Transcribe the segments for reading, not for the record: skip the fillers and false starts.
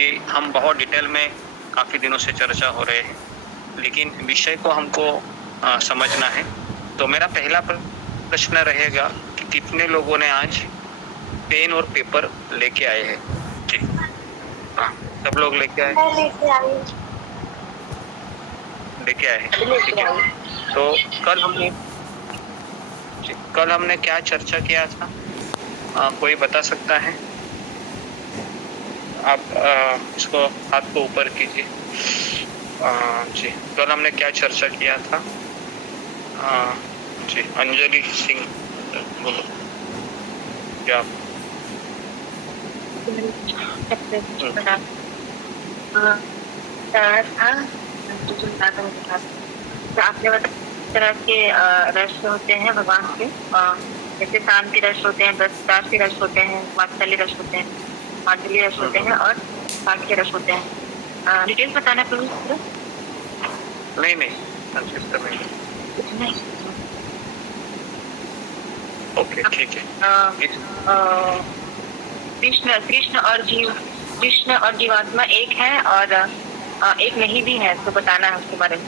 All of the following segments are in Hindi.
कि हम बहुत डिटेल में काफ़ी दिनों से चर्चा हो रहे हैं, लेकिन विषय को हमको समझना है। तो मेरा पहला प्रश्न रहेगा कि कितने लोगों ने आज पेन और पेपर लेके आए हैं? जी, हाँ, सब लोग लेके आए? मैं लेके आई। लेके आए हैं, लेके ठीक है। आई। तो कल हमने क्या चर्चा किया था? कोई बता सकता है? आप इसको हाथ को ऊपर कीजिए। जी, कल हमने क्या चर्चा किया था? जी, अंजलि सिंह बोलो क्या? तो आपने बताया तरह के रस होते हैं भगवान के, जैसे शांति रस होते हैं, दासी रस होते हैं, वात्सल्य रस होते हैं, माधुर्य रस होते हैं और साख्य रस होते हैं। डिटेल्स बताना प्लीज। नहीं, संक्षिप्त में। ओके, ठीक है। कृष्ण और जीवात्मा एक है और एक नहीं भी है, तो बताना है उसके बारे में।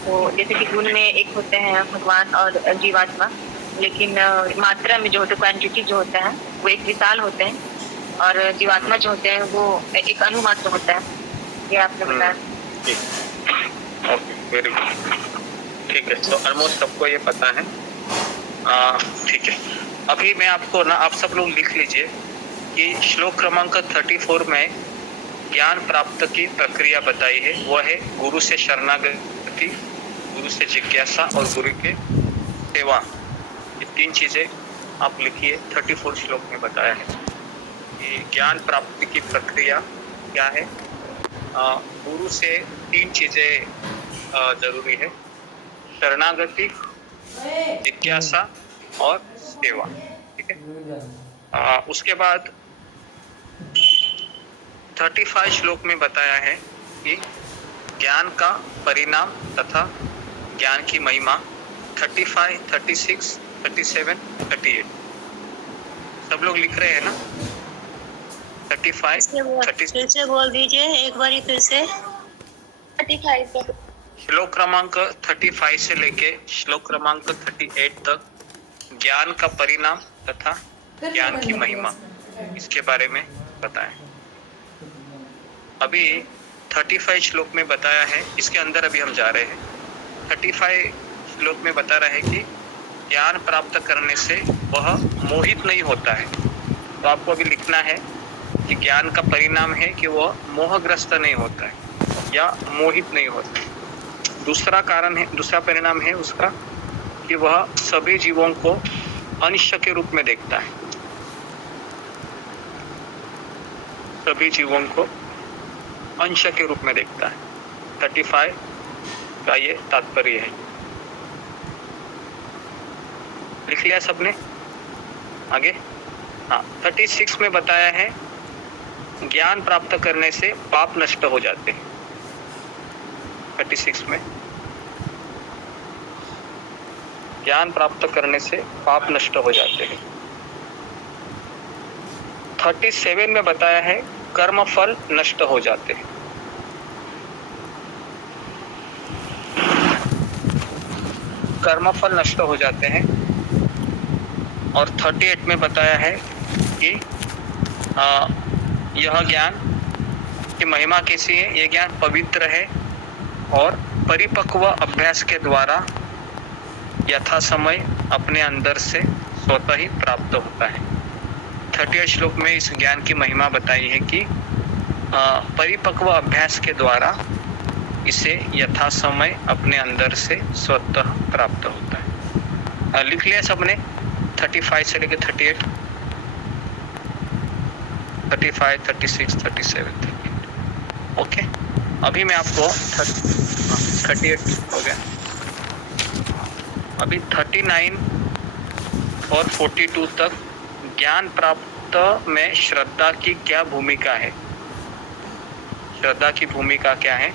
तो जैसे कि गुण में एक होते हैं भगवान और जीवात्मा, लेकिन मात्रा में जो होते हैं, क्वांटिटी जो होता है वो एक विशाल होते हैं, और जीवात्मा जो होते हैं वो एक अनुमात्र होता है। ये आपने बताया। ओके, वेरी गुड, ठीक है। तो ऑलमोस्ट सबको ये पता है। ठीक है। अभी मैं आपको ना, आप सब लोग लिख लीजिए कि श्लोक क्रमांक 34 में ज्ञान प्राप्त की प्रक्रिया बताई है। वह है गुरु से शरणागति, गुरु से जिज्ञासा और गुरु के सेवा। ये तीन चीजें आप लिखिए। 34 श्लोक में बताया है कि ज्ञान प्राप्ति की प्रक्रिया क्या है। गुरु से तीन चीजें जरूरी है: शरणागति, जिज्ञासा और सेवा, ठीक है। उसके बाद 35 श्लोक में बताया है कि ज्ञान का परिणाम तथा ज्ञान की महिमा। 35, 36, 37, 38 सब लोग लिख रहे हैं ना? 35, 36 फिर से बोल दीजिए एक बारी फिर से। 35 श्लोक क्रमांक 35 से लेके श्लोक क्रमांक 38 तक ज्ञान का परिणाम तथा ज्ञान की महिमा, इसके बारे में बताएं। अभी 35 श्लोक में बताया है, इसके अंदर अभी हम जा रहे हैं। 35 श्लोक में बता रहा है कि ज्ञान प्राप्त करने से वह मोहित नहीं होता है। तो आपको अभी लिखना है कि ज्ञान का परिणाम है कि वह मोहग्रस्त नहीं होता है या मोहित नहीं होता है। दूसरा कारण है, दूसरा परिणाम है उसका कि वह सभी जीवों को अंश के रूप में देखता है। सभी जीवों को अंश के रूप में देखता है। 35 का ये तात्पर्य है। लिख लिया सबने? आगे 36 में बताया है ज्ञान प्राप्त करने से पाप नष्ट हो जाते हैं। 36 में ज्ञान प्राप्त करने से पाप नष्ट हो जाते हैं। 37 में बताया है कर्म फल नष्ट हो जाते हैं। कर्म फल नष्ट हो जाते हैं। और 38 में बताया है कि यह ज्ञान की महिमा कैसी है। यह ज्ञान पवित्र है और परिपक्व अभ्यास के द्वारा यथा समय अपने अंदर से स्वतः ही प्राप्त होता है। 38 श्लोक में इस ज्ञान की महिमा बताई है कि परिपक्व अभ्यास के द्वारा इसे यथा समय अपने अंदर से स्वतः प्राप्त होता है। लिख लिया सबने? 35 से लेकर 38, 35, 36, 37, 38। ओके, अभी मैं आपको 38 हो गया। अभी 39 और 42 तक ज्ञान प्राप्त में श्रद्धा की क्या भूमिका है। श्रद्धा की भूमिका क्या है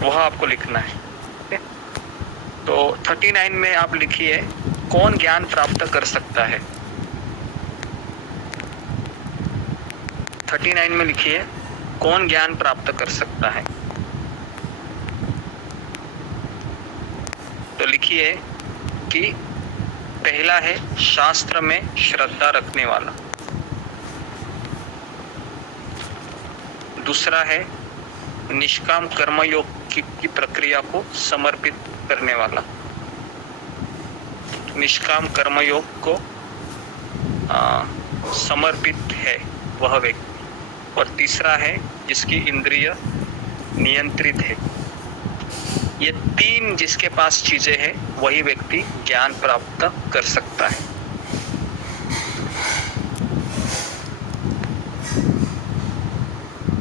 वह आपको लिखना है। तो 39 में आप लिखिए कौन ज्ञान प्राप्त कर सकता है। 39 में लिखिए, कौन ज्ञान प्राप्त कर सकता है? तो लिखिए कि पहला है शास्त्र में श्रद्धा रखने वाला, दूसरा है निष्काम कर्मयोग की प्रक्रिया को समर्पित करने वाला, निष्काम कर्मयोग को समर्पित है वह व्यक्ति, और तीसरा है जिसकी इंद्रिय नियंत्रित है। ये तीन जिसके पास चीजें हैं वही व्यक्ति ज्ञान प्राप्त कर सकता है।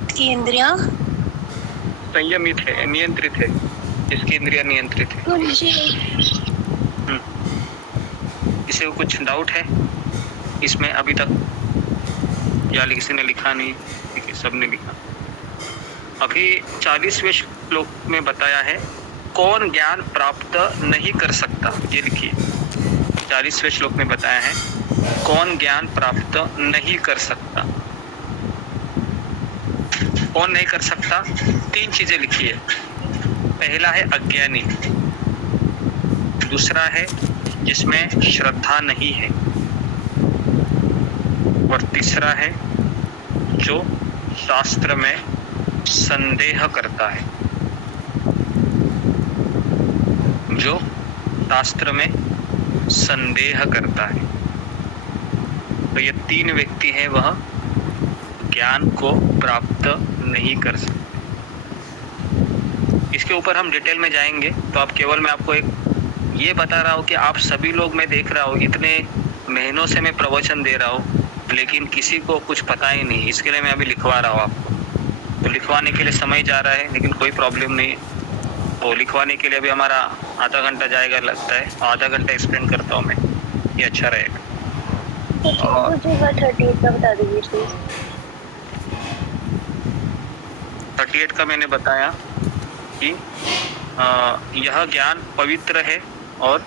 की इंद्रियां संयमित है, नियंत्रित है, जिसकी इंद्रिया नियंत्रित है। किसी को कुछ डाउट है इसमें अभी तक, या किसी ने लिखा नहीं? सबने लिखा। अभी 40वें श्लोक में बताया है कौन ज्ञान प्राप्त नहीं कर सकता, ये लिखिए। 40वें श्लोक में बताया है कौन ज्ञान प्राप्त नहीं कर सकता। कौन नहीं कर सकता? तीन चीजें लिखिए। पहला है अज्ञानी, दूसरा है जिसमें श्रद्धा नहीं है, और तीसरा है जो शास्त्र में संदेह करता है, जो शास्त्र में संदेह करता है। तो ये तीन व्यक्ति हैं, वह ज्ञान को प्राप्त नहीं कर सकते। इसके ऊपर हम डिटेल में जाएंगे, तो आप केवल मैं आपको एक ये बता रहा हूँ कि आप सभी लोग, मैं देख रहा हूँ इतने महीनों से मैं प्रवचन दे रहा हूँ लेकिन किसी को कुछ पता ही नहीं। इसके लिए मैं अभी लिखवा रहा हूँ आपको। तो लिखवाने के लिए समय जा रहा है लेकिन कोई प्रॉब्लम नहीं है। तो लिखवाने के लिए अभी हमारा आधा घंटा जाएगा लगता है, आधा घंटा एक्सप्लेन करता हूँ मैं, ये अच्छा रहेगा। और 38 का बता दीजिए प्लीज। 38 का मैंने बताया कि यह ज्ञान पवित्र है और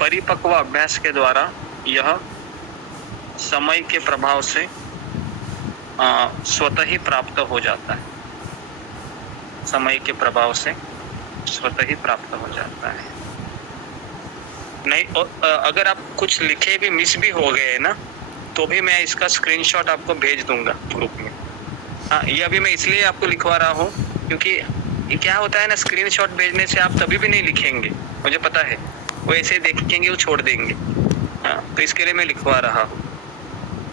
परिपक्व अभ्यास के द्वारा यह समय के प्रभाव से स्वतः ही प्राप्त हो जाता है। समय के प्रभाव से स्वतः ही प्राप्त हो जाता है। नहीं, और अगर आप कुछ लिखे भी मिस भी हो गए ना, तो भी मैं इसका स्क्रीनशॉट आपको भेज दूंगा ग्रुप में। हाँ, ये अभी मैं इसलिए आपको लिखवा रहा हूँ क्योंकि ये क्या होता है ना, स्क्रीनशॉट भेजने से आप तभी भी नहीं लिखेंगे, मुझे पता है। वो ऐसे ही देखेंगे, वो छोड़ देंगे। हाँ, तो इसके लिए मैं लिखवा रहा हूँ।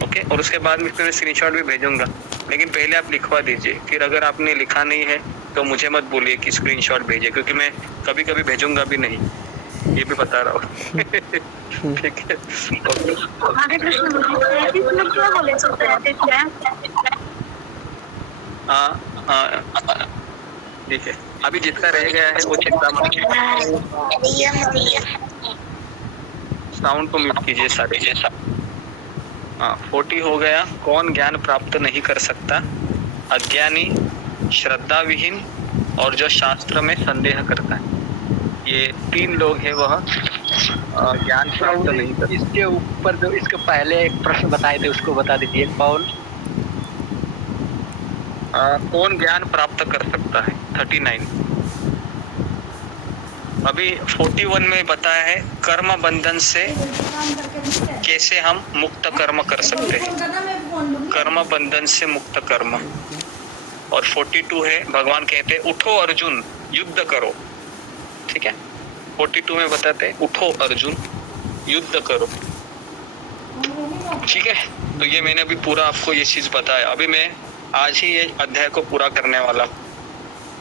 ओके, और उसके बाद मैं स्क्रीनशॉट भी भेजूंगा, लेकिन पहले आप लिखवा दीजिए। फिर अगर आपने लिखा नहीं है तो मुझे मत बोलिए कि स्क्रीनशॉट भेजिए, क्योंकि मैं कभी कभी भेजूंगा भी नहीं, ये भी बता रहा हूँ। ठीक है, ठीक है। अभी जितना रह गया है वो चेक साउंड को म्यूट कीजिए सारे। 40 हो गया। कौन ज्ञान प्राप्त नहीं कर सकता? अज्ञानी, श्रद्धा विहीन और जो शास्त्र में संदेह करता है। ये तीन लोग हैं, वह ज्ञान प्राप्त नहीं कर। इसके ऊपर जो इसके पहले एक प्रश्न बताए थे उसको बता दीजिए। कौन ज्ञान प्राप्त कर सकता है? 39। अभी 41 में बताया है कर्म बंधन से कैसे हम मुक्त कर्म कर सकते हैं, कर्म बंधन से मुक्त कर्म। और 42 है, भगवान कहते हैं उठो अर्जुन युद्ध करो। ठीक है, 42 में बताते हैं उठो अर्जुन युद्ध करो। ठीक है, तो ये मैंने अभी पूरा आपको ये चीज बताया। अभी मैं आज ही ये अध्याय को पूरा करने वाला हूँ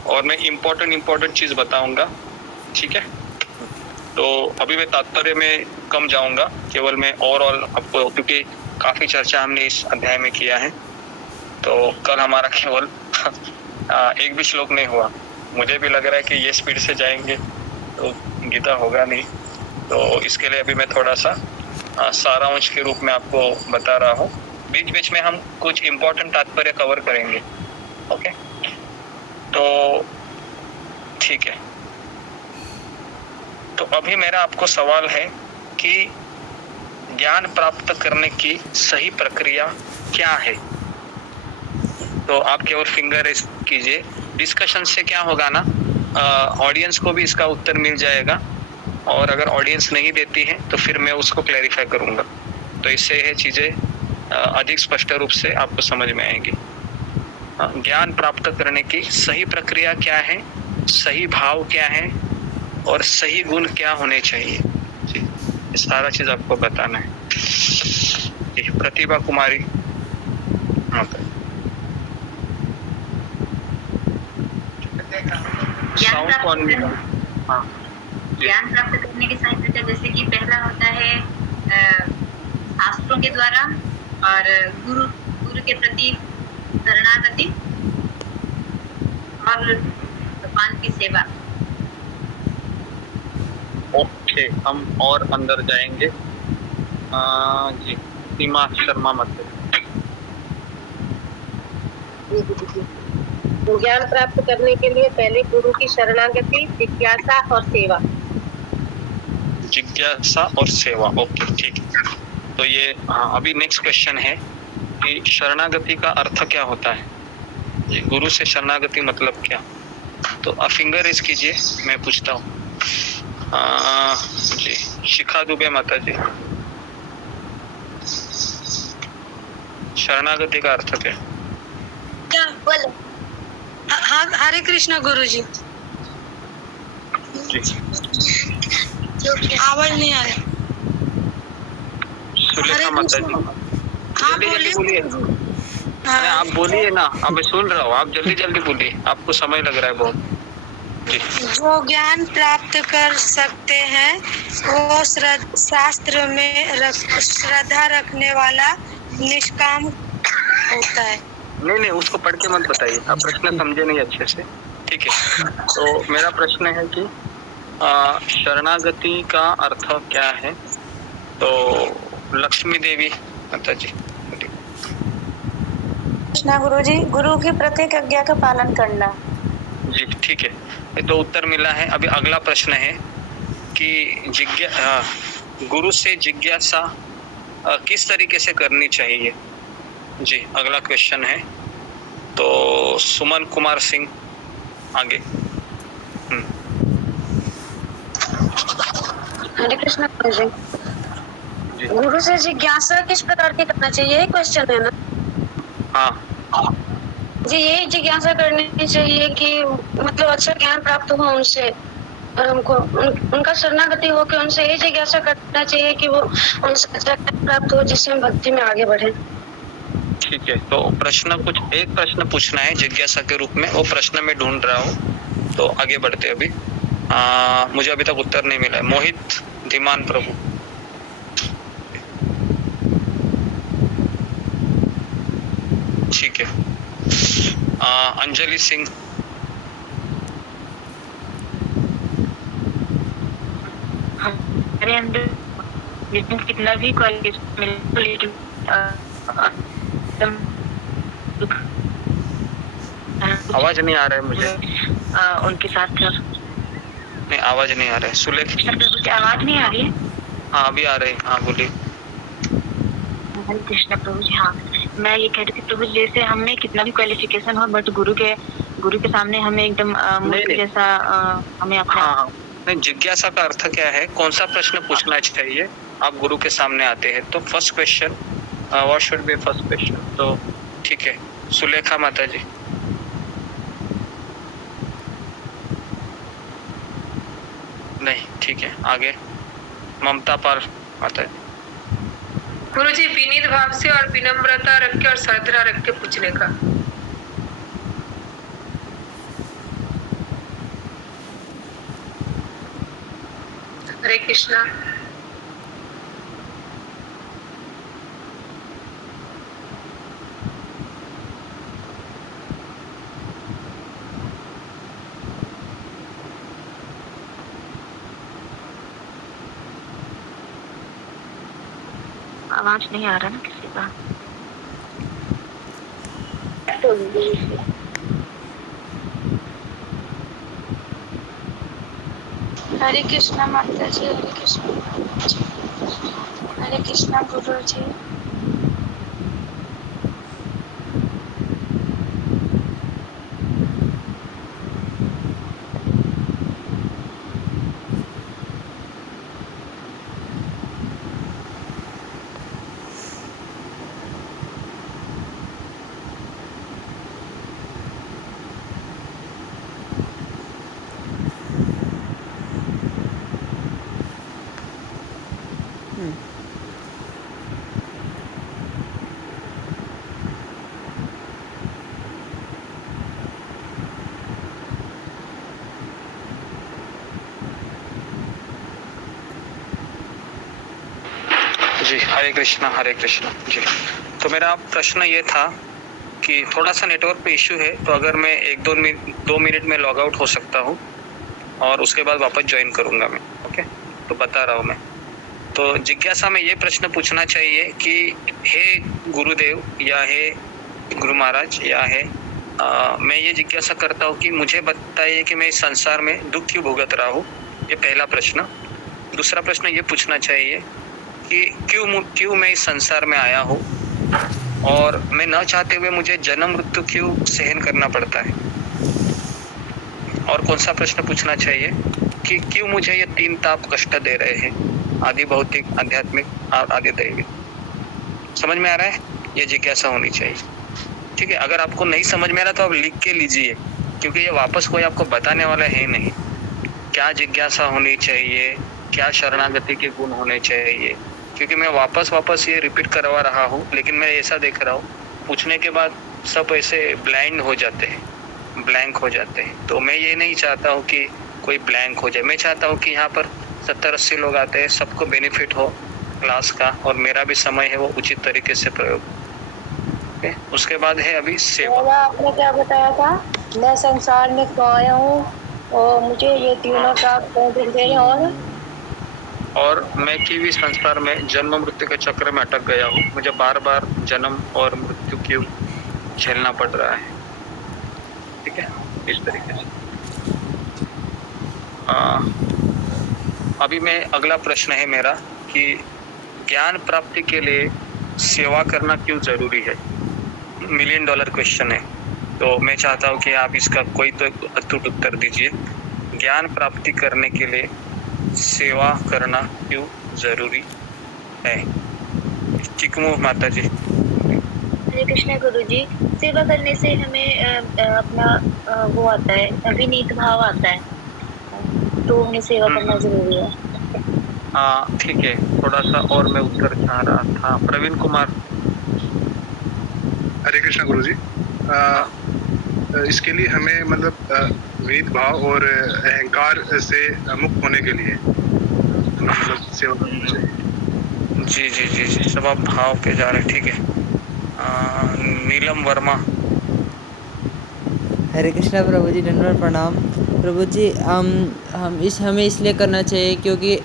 और मैं इम्पोर्टेंट चीज बताऊंगा। ठीक है, तो अभी मैं तात्पर्य में कम जाऊंगा, केवल मैं ओवरऑल आपको, क्योंकि काफी चर्चा हमने इस अध्याय में किया है। तो कल हमारा केवल एक भी श्लोक नहीं हुआ। मुझे भी लग रहा है कि ये स्पीड से जाएंगे तो गीता होगा नहीं। तो इसके लिए अभी मैं थोड़ा सा सारांश के रूप में आपको बता रहा हूँ। बीच बीच में हम कुछ इम्पोर्टेंट तात्पर्य कवर करेंगे। ओके, तो ठीक है। तो अभी मेरा आपको सवाल है कि ज्ञान प्राप्त करने की सही प्रक्रिया क्या है? तो आप केवल फिंगर रेज कीजिए। डिस्कशन से क्या होगा ना, ऑडियंस को भी इसका उत्तर मिल जाएगा, और अगर ऑडियंस नहीं देती है तो फिर मैं उसको क्लैरिफाई करूंगा। तो इससे ये चीजें अधिक स्पष्ट रूप से आपको समझ में आएंगी। ज्ञान प्राप्त करने की सही प्रक्रिया क्या है, सही भाव क्या है, और सही गुण क्या होने चाहिए जी, ये सारा चीज आपको बताना है जी। प्रतिभा कुमारी, हाँ साउंड कौन, हाँ ज्ञान प्राप्त करने के सही तरीके जैसे कि पहला होता है शास्त्रों के द्वारा, और गुरु के प्रति शरणागति, और भगवान की सेवा। ओके, हम और अंदर जाएंगे जी। सीमा शर्मा मतलब ज्ञान प्राप्त करने के लिए पहले गुरु की शरणागति, जिज्ञासा और सेवा। जिज्ञासा और सेवा, ओके ठीक है। तो ये अभी नेक्स्ट क्वेश्चन है कि शरणागति का अर्थ क्या होता है जी, गुरु से शरणागति मतलब क्या? तो आप फिंगर रेज कीजिए, मैं पूछता हूँ जी। शिखा दुबे माता जी, शरणागति का अर्थ क्या? क्या बोले? हाँ, हरे कृष्णा गुरु जी। आवाज नहीं आ रही। सुलेखा माता जी, हाँ जल्दी जल्दी बोलिए। हाँ। आप बोलिए ना, अब मैं सुन रहा हूँ, आप जल्दी जल्दी बोलिए, आपको समय लग रहा है बहुत जी। जो ज्ञान प्राप्त कर सकते हैं वो शास्त्र में श्रद्धा रखने वाला निष्काम होता है। नहीं, उसको पढ़ के मत बताइए, आप प्रश्न समझे नहीं अच्छे से, ठीक है। तो मेरा प्रश्न है कि शरणागति का अर्थ क्या है? तो लक्ष्मी देवी माता जी। कृष्णा गुरु जी, गुरु की प्रत्येक आज्ञा का पालन करना जी, ठीक है, ये तो उत्तर मिला है। अभी अगला प्रश्न है कि गुरु से जिज्ञासा किस तरीके से करनी चाहिए जी, अगला क्वेश्चन है। तो सुमन कुमार सिंह आगे। हरे कृष्णा गुरु जी, गुरु से जिज्ञासा किस प्रकार की करना चाहिए, ये क्वेश्चन है ना? हाँ जी, यही जिज्ञासा करनी चाहिए कि मतलब अच्छा ज्ञान प्राप्त हो उनसे, और हमको उनका शरणागति हो के उनसे यही जिज्ञासा करना चाहिए कि वो उनसे अच्छा ज्ञान प्राप्त हो जिससे हम भक्ति में आगे बढ़े। ठीक है, तो एक प्रश्न पूछना है जिज्ञासा के रूप में, वो प्रश्न मैं ढूंढ रहा हूँ, तो आगे बढ़ते अभी। मुझे अभी तक उत्तर नहीं मिला है। मोहित धीमान प्रभु, ठीक है। अंजलि सिंह, हमारे अंदर कितना भी क्वालिफिकेशन आवाज नहीं आ रहा है मुझे, उनके साथ नहीं आवाज नहीं आ रहा है। सुलेखा, आवाज नहीं आ रही है? हाँ अभी आ रही है, हाँ बोलिए। हरे कृष्णा प्रभु जी, हाँ मैं ये कह रही थी प्रभु, जैसे हमें कितना भी क्वालिफिकेशन हो बट गुरु के सामने हमें एकदम मूर्ति जैसा हमें अपना। हाँ नहीं, जिज्ञासा का अर्थ क्या है, कौन सा प्रश्न पूछना चाहिए आप गुरु के सामने आते हैं? तो first question, what should be first question? तो ठीक है, सुलेखा माता जी। नहीं, ठीक है, आगे ममता पाल माता जी। गुरु जी, विनीत भाव से और विनम्रता रख के और श्रद्धा रख के पूछने का। हरे कृष्णा। आवाज नहीं आ रहा ना किसी का। हरे कृष्णा माता जी, हरे कृष्णा माता जी, हरे कृष्णा गुरु जी। जी, हरे कृष्णा जी। तो मेरा प्रश्न ये था कि थोड़ा सा नेटवर्क पे इश्यू है, तो अगर मैं 2 मिनट में लॉग आउट हो सकता हूँ और उसके बाद वापस ज्वाइन करूँगा मैं, ओके? तो बता रहा हूँ मैं। तो जिज्ञासा में ये प्रश्न पूछना चाहिए कि हे गुरुदेव या हे गुरु महाराज या हे मैं ये जिज्ञासा करता हूँ कि मुझे बताइए कि मैं इस संसार में दुःख क्यों भुगत रहा हूँ? ये पहला प्रश्न। दूसरा प्रश्न ये पूछना चाहिए कि क्यों मैं इस संसार में आया हूँ और मैं न चाहते हुए मुझे जन्म मृत्यु क्यों सहन करना पड़ता है? और कौन सा प्रश्न पूछना चाहिए कि क्यों मुझे ये 3 ताप कष्ट दे रहे हैं, आदि भौतिक, आध्यात्मिक और आदि दैविक? समझ में आ रहा है? ये जिज्ञासा होनी चाहिए, ठीक है? अगर आपको नहीं समझ में आ रहा तो आप लिख के लीजिए, क्योंकि ये वापस कोई आपको बताने वाला है नहीं। क्या जिज्ञासा होनी चाहिए, क्या शरणागति के गुण होने चाहिए, क्योंकि मैं वापस ये रिपीट करवा रहा हूँ, लेकिन मैं ऐसा देख रहा हूँ पूछने के बाद सब ऐसे ब्लाइंड हो जाते हैं, ब्लैंक हो जाते हैं। तो मैं ये नहीं चाहता हूँ कि कोई ब्लैंक हो जाए। मैं चाहता हूँ कि यहाँ पर 70-80 लोग आते हैं, सबको बेनिफिट हो क्लास का, और मेरा भी समय है वो उचित तरीके से प्रयोग। ओके, उसके बाद है अभी सेवा। आपने क्या बताया था? मैं संसार में क्यों आया हूँ और मुझे ये तीनों प्राप्त कर दे रहे, और मैं किसी संसार में जन्म मृत्यु के चक्र में अटक गया हूँ, मुझे बार जन्म और मृत्यु क्यों झेलना पड़ रहा है, ठीक है? इस तरीके से। अभी मैं अगला प्रश्न है मेरा कि ज्ञान प्राप्ति के लिए सेवा करना क्यों जरूरी है? $1 मिलियन क्वेश्चन है, तो मैं चाहता हूँ कि आप इसका कोई तो अटूट उत्तर दीजिए। ज्ञान प्राप्ति करने के लिए सेवा करना क्यों जरूरी है? चिकमू माता जी। हरे कृष्ण गुरु जी। सेवा करने से हमें अपना वो आता है, विनीत भाव आता है, तो हमें सेवा करना जरूरी है। हाँ, ठीक है। थोड़ा सा और मैं उत्तर चाह रहा था। प्रवीण कुमार। हरे कृष्ण गुरु जी। इसके लिए हमें मतलब विनीत भाव और अहंकार से मुक्त होने के लिए मतलब सेवा करनी चाहिए। जी, सब आप भाव पे जा रहे हैं, ठीक है। नीलम वर्मा। हरे कृष्णा प्रभु जी, धन्यवाद, प्रणाम प्रभु जी। हमें इसलिए करना चाहिए क्योंकि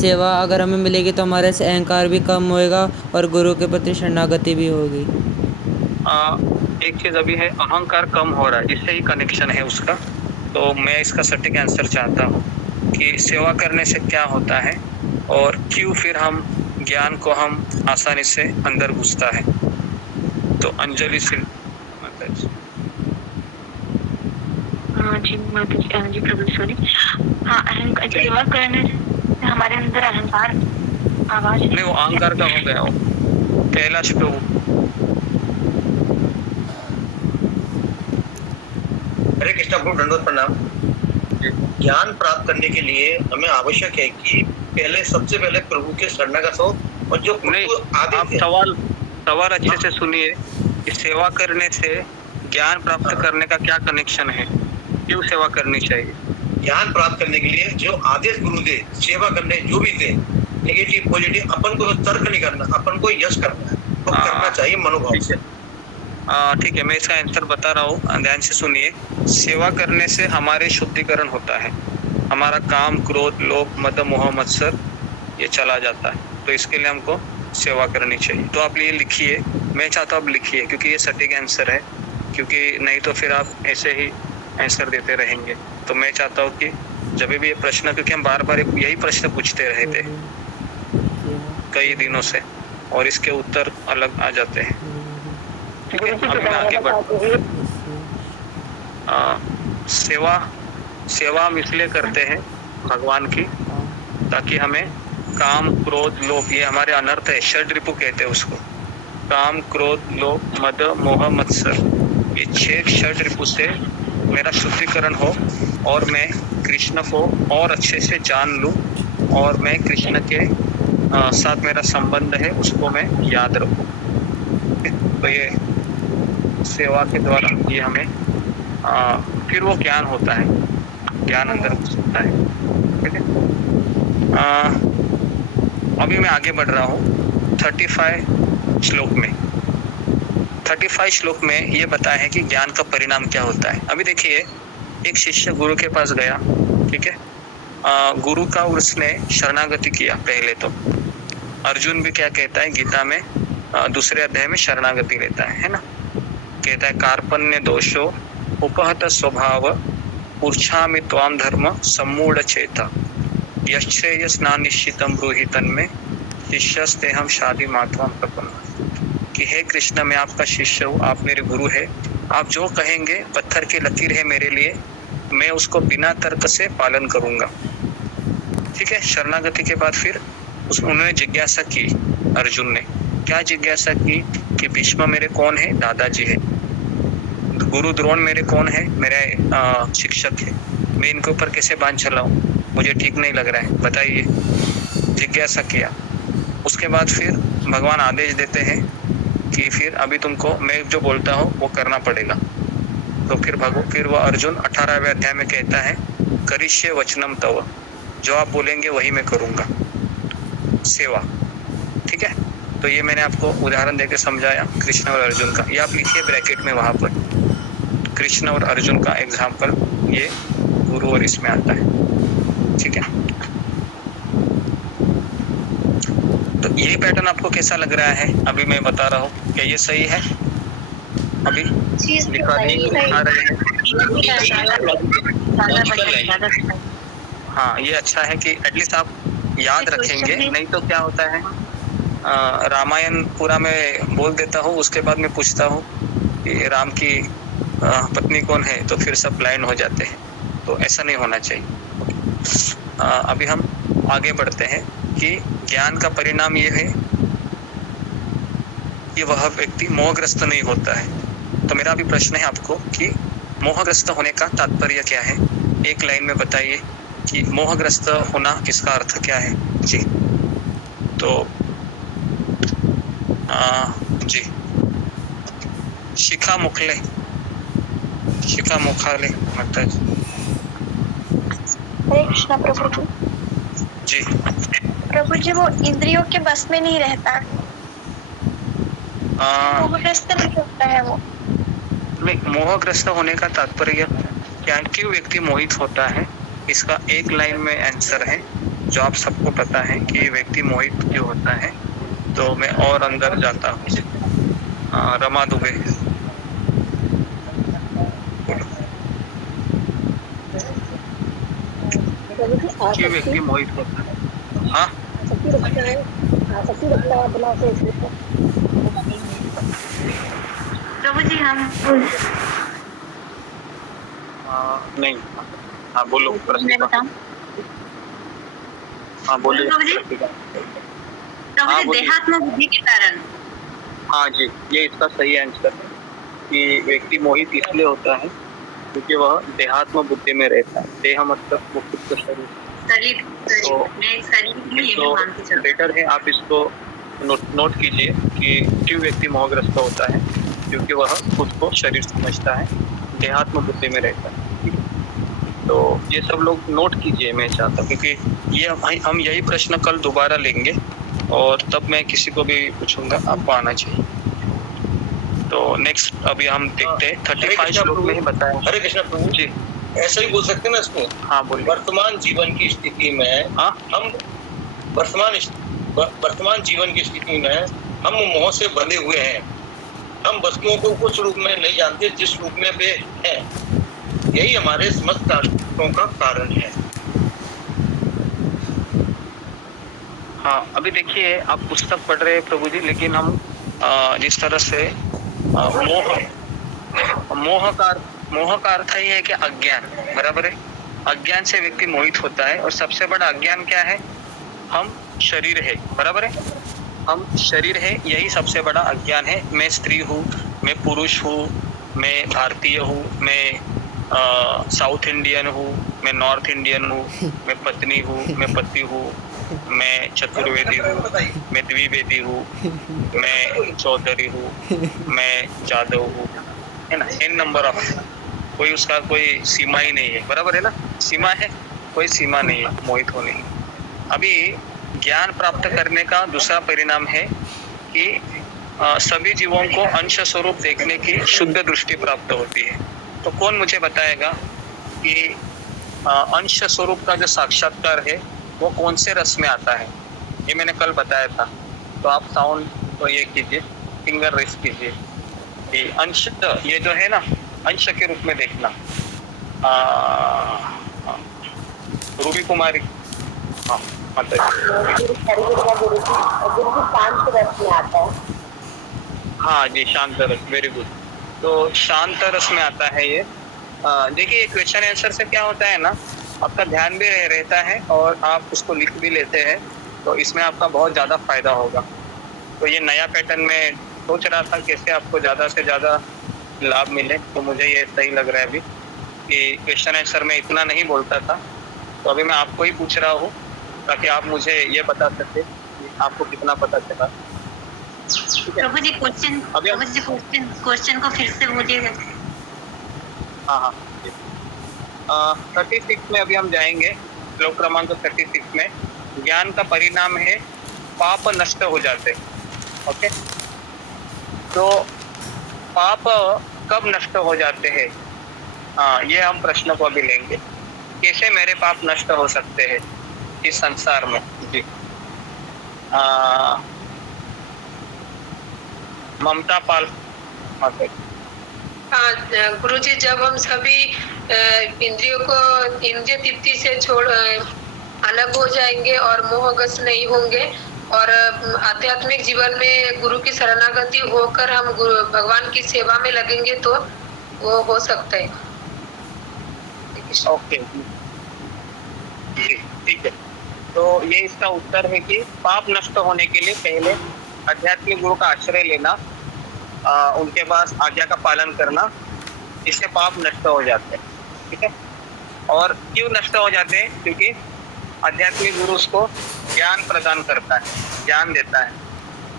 सेवा अगर हमें मिलेगी तो हमारे से अहंकार भी कम होएगा और गुरु के प्रति शरणागति भी होगी। एक चीज अभी है, अहंकार कम हो रहा है, इससे ही कनेक्शन है उसका। तो मैं इसका सटीक आंसर चाहता हूँ कि सेवा करने से क्या होता है और क्यों फिर हम ज्ञान को हम आसानी से अंदर घुसता है। तो अंजलि सिंह माता जी। जी माता जी प्रभु सॉरी। हाँ, अहंकार सेवा करने से हमारे अंदर अहंकार आवाज नहीं, वो अहंकार का हो गया वो कैलाश प्रभु। हरे कृष्णा प्रभु, दंडवत प्रणाम। ज्ञान प्राप्त करने के लिए हमें आवश्यक है कि सबसे पहले प्रभु के शरणागत हो, और जो आप सवाल अच्छे से सुनिए कि सेवा करने से ज्ञान प्राप्त करने का क्या कनेक्शन है, क्यों सेवा करनी चाहिए? ज्ञान प्राप्त करने के लिए जो आदेश गुरु दे, सेवा करने जो भी दे, नेगेटिव पॉजिटिव, अपन को तर्क नहीं करना, अपन को यश करना है, तो करना चाहिए मनोभाव से। ठीक है, मैं इसका आंसर बता रहा हूँ, ध्यान से सुनिए। सेवा करने से हमारे शुद्धिकरण होता है, हमारा काम, क्रोध, लोभ, मद, मोह, मत्सर ये चला जाता है। तो इसके लिए हमको सेवा करनी चाहिए। तो आप ये लिखिए, मैं चाहता हूँ आप लिखिए, क्योंकि ये सटीक आंसर है, क्योंकि नहीं तो फिर आप ऐसे ही आंसर देते रहेंगे। तो मैं चाहता हूँ कि जब भी ये प्रश्न, क्योंकि हम बार यही प्रश्न पूछते रहे थे कई दिनों से, और इसके उत्तर अलग आ जाते हैं, ठीक है? अब मैं आगे बढ़ सेवा हम इसलिए करते हैं भगवान की, ताकि हमें काम, क्रोध, लोभ, ये हमारे अनर्थ है, षड रिपु कहते हैं उसको। काम, क्रोध, लोभ, मद, मोह, मत्सर, ये 6 षड रिपु से मेरा शुद्धिकरण हो और मैं कृष्ण को और अच्छे से जान लूं, और मैं कृष्ण के साथ मेरा संबंध है उसको मैं याद रखूं। तो ये सेवा के द्वारा ये हमें फिर वो ज्ञान होता है, ज्ञान अंदर घुसता है, ठीक है? अभी मैं आगे बढ़ रहा हूँ। 35 श्लोक में ये बताया है कि ज्ञान का परिणाम क्या होता है। अभी देखिए, एक शिष्य गुरु के पास गया, ठीक है, गुरु का उसने शरणागति किया। पहले तो अर्जुन भी क्या कहता है गीता में, दूसरे अध्याय में शरणागति लेता है ना। कहता है कार्पण्य दोषो उपहत स्वभाव ऊर्छामि त्वाम धर्म सम्मूढ़ चेता यश्रेय स्नान निश्चितम ब्रूहि तन्मे शिष्यस्ते हम शादी मात्वाम प्रपन्न। कि हे कृष्ण, मैं आपका शिष्य हूँ, आप मेरे गुरु है, आप जो कहेंगे पत्थर की लकीर है मेरे लिए, मैं उसको बिना तर्क से पालन करूंगा। ठीक है। शरणागति के बाद फिर उन्होंने जिज्ञासा की, अर्जुन ने क्या जिज्ञासा की कि भीष्म मेरे कौन है? दादाजी है। गुरु द्रोण मेरे कौन है? मेरे शिक्षक है। मैं इनके ऊपर कैसे बांध चलाऊं? मुझे ठीक नहीं लग रहा है, बताइए। जिज्ञासा किया। उसके बाद फिर भगवान आदेश देते हैं कि फिर अभी तुमको मैं जो बोलता हूँ वो करना पड़ेगा। तो फिर वह अर्जुन 18वें अध्याय में कहता है करिष्ये वचनम तव, जो आप बोलेंगे वही मैं करूँगा। सेवा। ठीक है। तो ये मैंने आपको उदाहरण देके समझाया कृष्ण और अर्जुन का। ये आप लिखिए ब्रैकेट में, वहां पर कृष्ण और अर्जुन का एग्जाम्पल ये गुरु और इसमें आता है। ठीक है। तो ये पैटर्न आपको कैसा लग रहा है? अभी मैं बता रहा हूँ, क्या ये सही है? अभी लिखा रहे हैं। हाँ, ये अच्छा है कि एटलीस्ट आप याद रखेंगे। नहीं तो क्या होता है, रामायण पूरा मैं बोल देता हूँ, उसके बाद मैं पूछता हूँ कि राम की पत्नी कौन है, तो फिर सब ब्लाइंड हो जाते हैं। तो ऐसा नहीं होना चाहिए। अभी हम आगे बढ़ते हैं कि ज्ञान का परिणाम ये है कि वह व्यक्ति मोहग्रस्त नहीं होता है। तो मेरा अभी प्रश्न है आपको कि मोहग्रस्त होने का तात्पर्य क्या है? एक लाइन में बताइए कि मोहग्रस्त होना इसका अर्थ क्या है जी। तो जी, शिखा मुखले माता जी। हरे कृष्णा प्रभु जी। जी प्रभु जी, वो इंद्रियों के बस में नहीं रहता, मोहग्रस्त नहीं होता है वो। मोहग्रस्त होने का तात्पर्य क्या, क्यों व्यक्ति मोहित होता है? इसका एक लाइन में आंसर है जो आप सबको पता है कि व्यक्ति मोहित क्यों होता है। तो मैं और अंदर जाता हूँ। रमा दुबे, क्यों व्यक्ति मोहित होता है? हाँ, प्रभु जी हम नहीं। हाँ बोलो। मैं बताऊं? हाँ बोलिए। प्रभु जी, देहात्म बुद्धि के कारण। हाँ जी, ये इसका सही आंसर है कि व्यक्ति मोहित इसलिए होता है क्योंकि वह देहात्म बुद्धि में रहता है। देह मतलब वो खुद का शरीर। तो बेटर है आप इसको नोट कीजिए कि क्यों व्यक्ति मोहग्रस्त होता है, क्योंकि वह खुद को शरीर समझता है, देहात्म बुद्धि में रहता है। तो ये सब लोग नोट कीजिए, मैं चाहता हूँ, क्योंकि ये हम यही प्रश्न कल दोबारा लेंगे और तब मैं किसी को भी पूछूंगा, आपको आना चाहिए। तो नेक्स्ट अभी हम देखते हैं 35 श्लोक में ही बताया। हरे कृष्ण प्रभु जी, ऐसा ही बोल सकते हैं ना इसको? हाँ बोलिए। वर्तमान जीवन की स्थिति में हम वर्तमान जीवन की स्थिति में हम मोह से बंधे हुए हैं। हम वस्तुओं को उस रूप में नहीं जानते जिस रूप में वे हैं। यही हमारे समस्त कष्टों का कारण है। हाँ, अभी देखिए आप पुस्तक पढ़ रहे हैं प्रभु जी, लेकिन हम जिस तरह से मोह का अर्थ ही है कि अज्ञान, बराबर है। अज्ञान से व्यक्ति मोहित होता है और सबसे बड़ा अज्ञान क्या है? हम शरीर है, बराबर है। हम शरीर है, यही सबसे बड़ा अज्ञान है। मैं स्त्री हूँ, मैं पुरुष हूँ, मैं भारतीय हूँ, मैं साउथ इंडियन हूँ, मैं नॉर्थ इंडियन हूँ, मैं पत्नी हूँ, मैं पति हूँ, मैं चतुर्वेदी हूँ, मैं द्विवेदी हूँ, मैं चौधरी हूँ, मैं जादव हूँ, है ना। इन नंबर ऑफ, कोई उसका कोई सीमा ही नहीं है, बराबर है ना। सीमा है, कोई सीमा नहीं है मोहित होने की। अभी ज्ञान प्राप्त करने का दूसरा परिणाम है कि सभी जीवों को अंश स्वरूप देखने की शुद्ध दृष्टि प्राप्त होती है। तो कौन मुझे बताएगा कि अंश स्वरूप का जो साक्षात्कार है वो कौन से रस में आता है? ये मैंने कल बताया था। तो आप साउंड तो ये कीजिए, फिंगर रेस कीजिए कि अंश, ये जो है ना अंश के रूप में देखना। रूबी कुमारी, हाँ माता जी। शांत रस में आता है। हाँ जी, शांत रस, वेरी गुड। तो शांत रस में आता है ये। देखिए ये क्वेश्चन आंसर से क्या होता है ना, आपका ध्यान भी रहता है और आप उसको लिख भी लेते हैं, तो इसमें आपका बहुत ज़्यादा फायदा होगा। तो ये नया पैटर्न में सोच रहा था कैसे आपको ज़्यादा से ज़्यादा लाभ मिले, तो मुझे ये सही लग रहा है अभी कि क्वेश्चन आंसर में इतना नहीं बोलता था, तो अभी मैं आपको ही पूछ रहा हूँ ताकि आप मुझे ये बता सके कि आपको कितना पता चला। प्रभु जी क्वेश्चन को फिर से बोलिएगा। हाँ, 36 में अभी हम जाएंगे। श्लोक क्रमांक 36 में ज्ञान का परिणाम है पाप नष्ट हो जाते। ओके, तो पाप कब नष्ट हो जाते हैं? ये हम प्रश्न को अभी लेंगे, कैसे मेरे पाप नष्ट हो सकते हैं इस संसार में। जी, ममता पाल। हाँ गुरुजी, जब हम सभी इंद्रियों को इंद्रिय तृप्ति से छोड़ अलग हो जाएंगे और मोहग्रस्त नहीं होंगे और आध्यात्मिक जीवन में गुरु की शरणागति होकर हम भगवान की सेवा में लगेंगे तो वो हो सकता है। ओके जी, ठीक है। तो ये इसका उत्तर है कि पाप नष्ट होने के लिए पहले आध्यात्मिक गुरु का आश्रय लेना, उनके पास आज्ञा का पालन करना, इससे पाप नष्ट हो जाते हैं। ठीक है, और क्यों नष्ट हो जाते हैं? क्योंकि आध्यात्मिक गुरु उसको ज्ञान प्रदान करता है, ज्ञान देता है।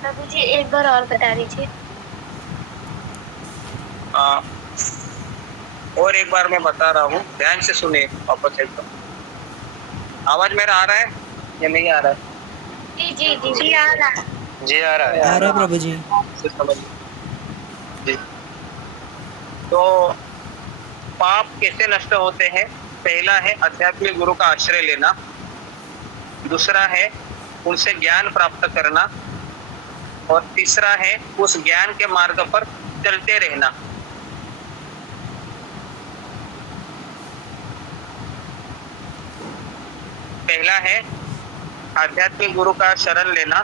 प्रभु जी एक बार और बता दीजिए। और एक बार मैं बता रहा हूँ, ध्यान से सुनिए वापस एकदम। आवाज मेरा आ रहा है या नहीं आ रहा है? जी जी जी जी आ रहा है। जी आ रहा है। आ रहा है प्रभु जी। जी, तो पाप कैसे नष्ट होते हैं? पहला है आध्यात्मिक गुरु का आश्रय लेना, दूसरा है उनसे ज्ञान प्राप्त करना, और तीसरा है उस ज्ञान के मार्ग पर चलते रहना। पहला है आध्यात्मिक गुरु का शरण लेना,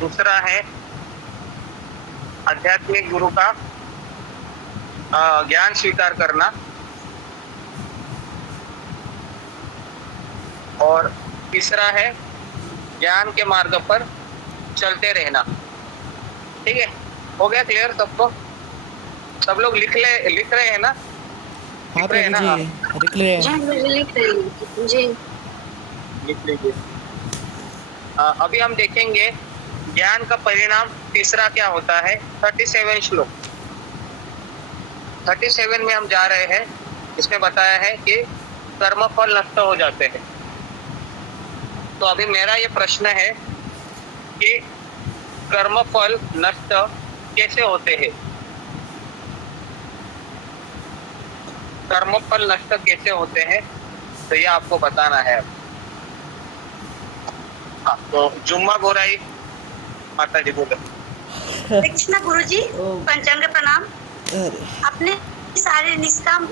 दूसरा है आध्यात्मिक गुरु का ज्ञान स्वीकार करना, और तीसरा है ज्ञान के मार्ग पर चलते रहना। ठीक है, हो गया क्लियर सबको? सब लोग लिख रहे हैं ना? हाँ प्रभु जी, लिख ले। जी लिख लीजिए। अभी हम देखेंगे ज्ञान का परिणाम तीसरा क्या होता है। 37 श्लोक 37 में हम जा रहे हैं। इसमें बताया है कि कर्मफल नष्ट हो जाते हैं। तो अभी मेरा ये प्रश्न है कि कर्मफल नष्ट कैसे होते हैं? कर्मफल नष्ट कैसे होते हैं, तो ये आपको बताना है। हाँ, तो जुम्मा गोराई माता जी बोलो। कृष्ण गुरु जी पंचांग प्रणाम। अपने सारे निष्काम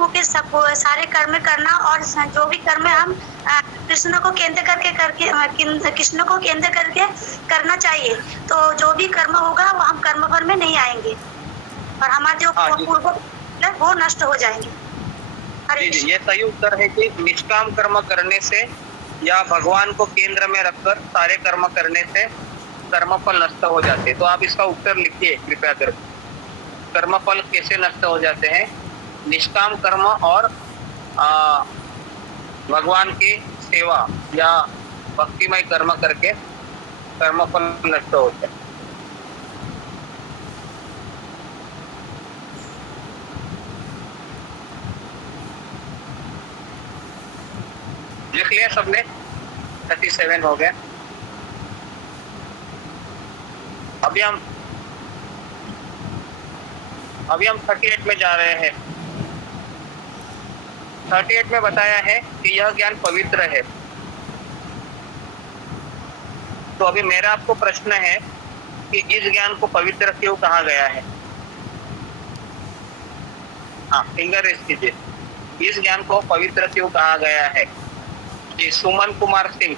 होकर सब सारे कर्म करना, और जो भी कर्म हम कृष्ण को केंद्र करके कृष्ण को केंद्र करके करना चाहिए। तो जो भी कर्म होगा वो हम कर्म फल में नहीं आएंगे और हमारे जो पूर्व वो नष्ट हो जाएंगे। ये सही उत्तर है कि निष्काम कर्म करने से या भगवान को केंद्र में रखकर सारे कर्म करने से कर्मफल नष्ट हो जाते हैं। तो आप इसका उत्तर लिखिए कृपया कर। कर्मफल कैसे नष्ट हो जाते हैं? निष्काम कर्म और भगवान की सेवा या भक्तिमय कर्म करके कर्मफल नष्ट होते हैं। लिख लिया सबने? 37 हो गया। अभी हम 38 में जा रहे हैं। 38 में बताया है कि यह ज्ञान पवित्र है। तो अभी मेरा आपको प्रश्न है कि इस ज्ञान को पवित्र क्यों कहा गया है? हाँ, फिंगर रेस कीजिए। इस ज्ञान को पवित्र क्यों कहा गया है? जी, सुमन कुमार सिंह।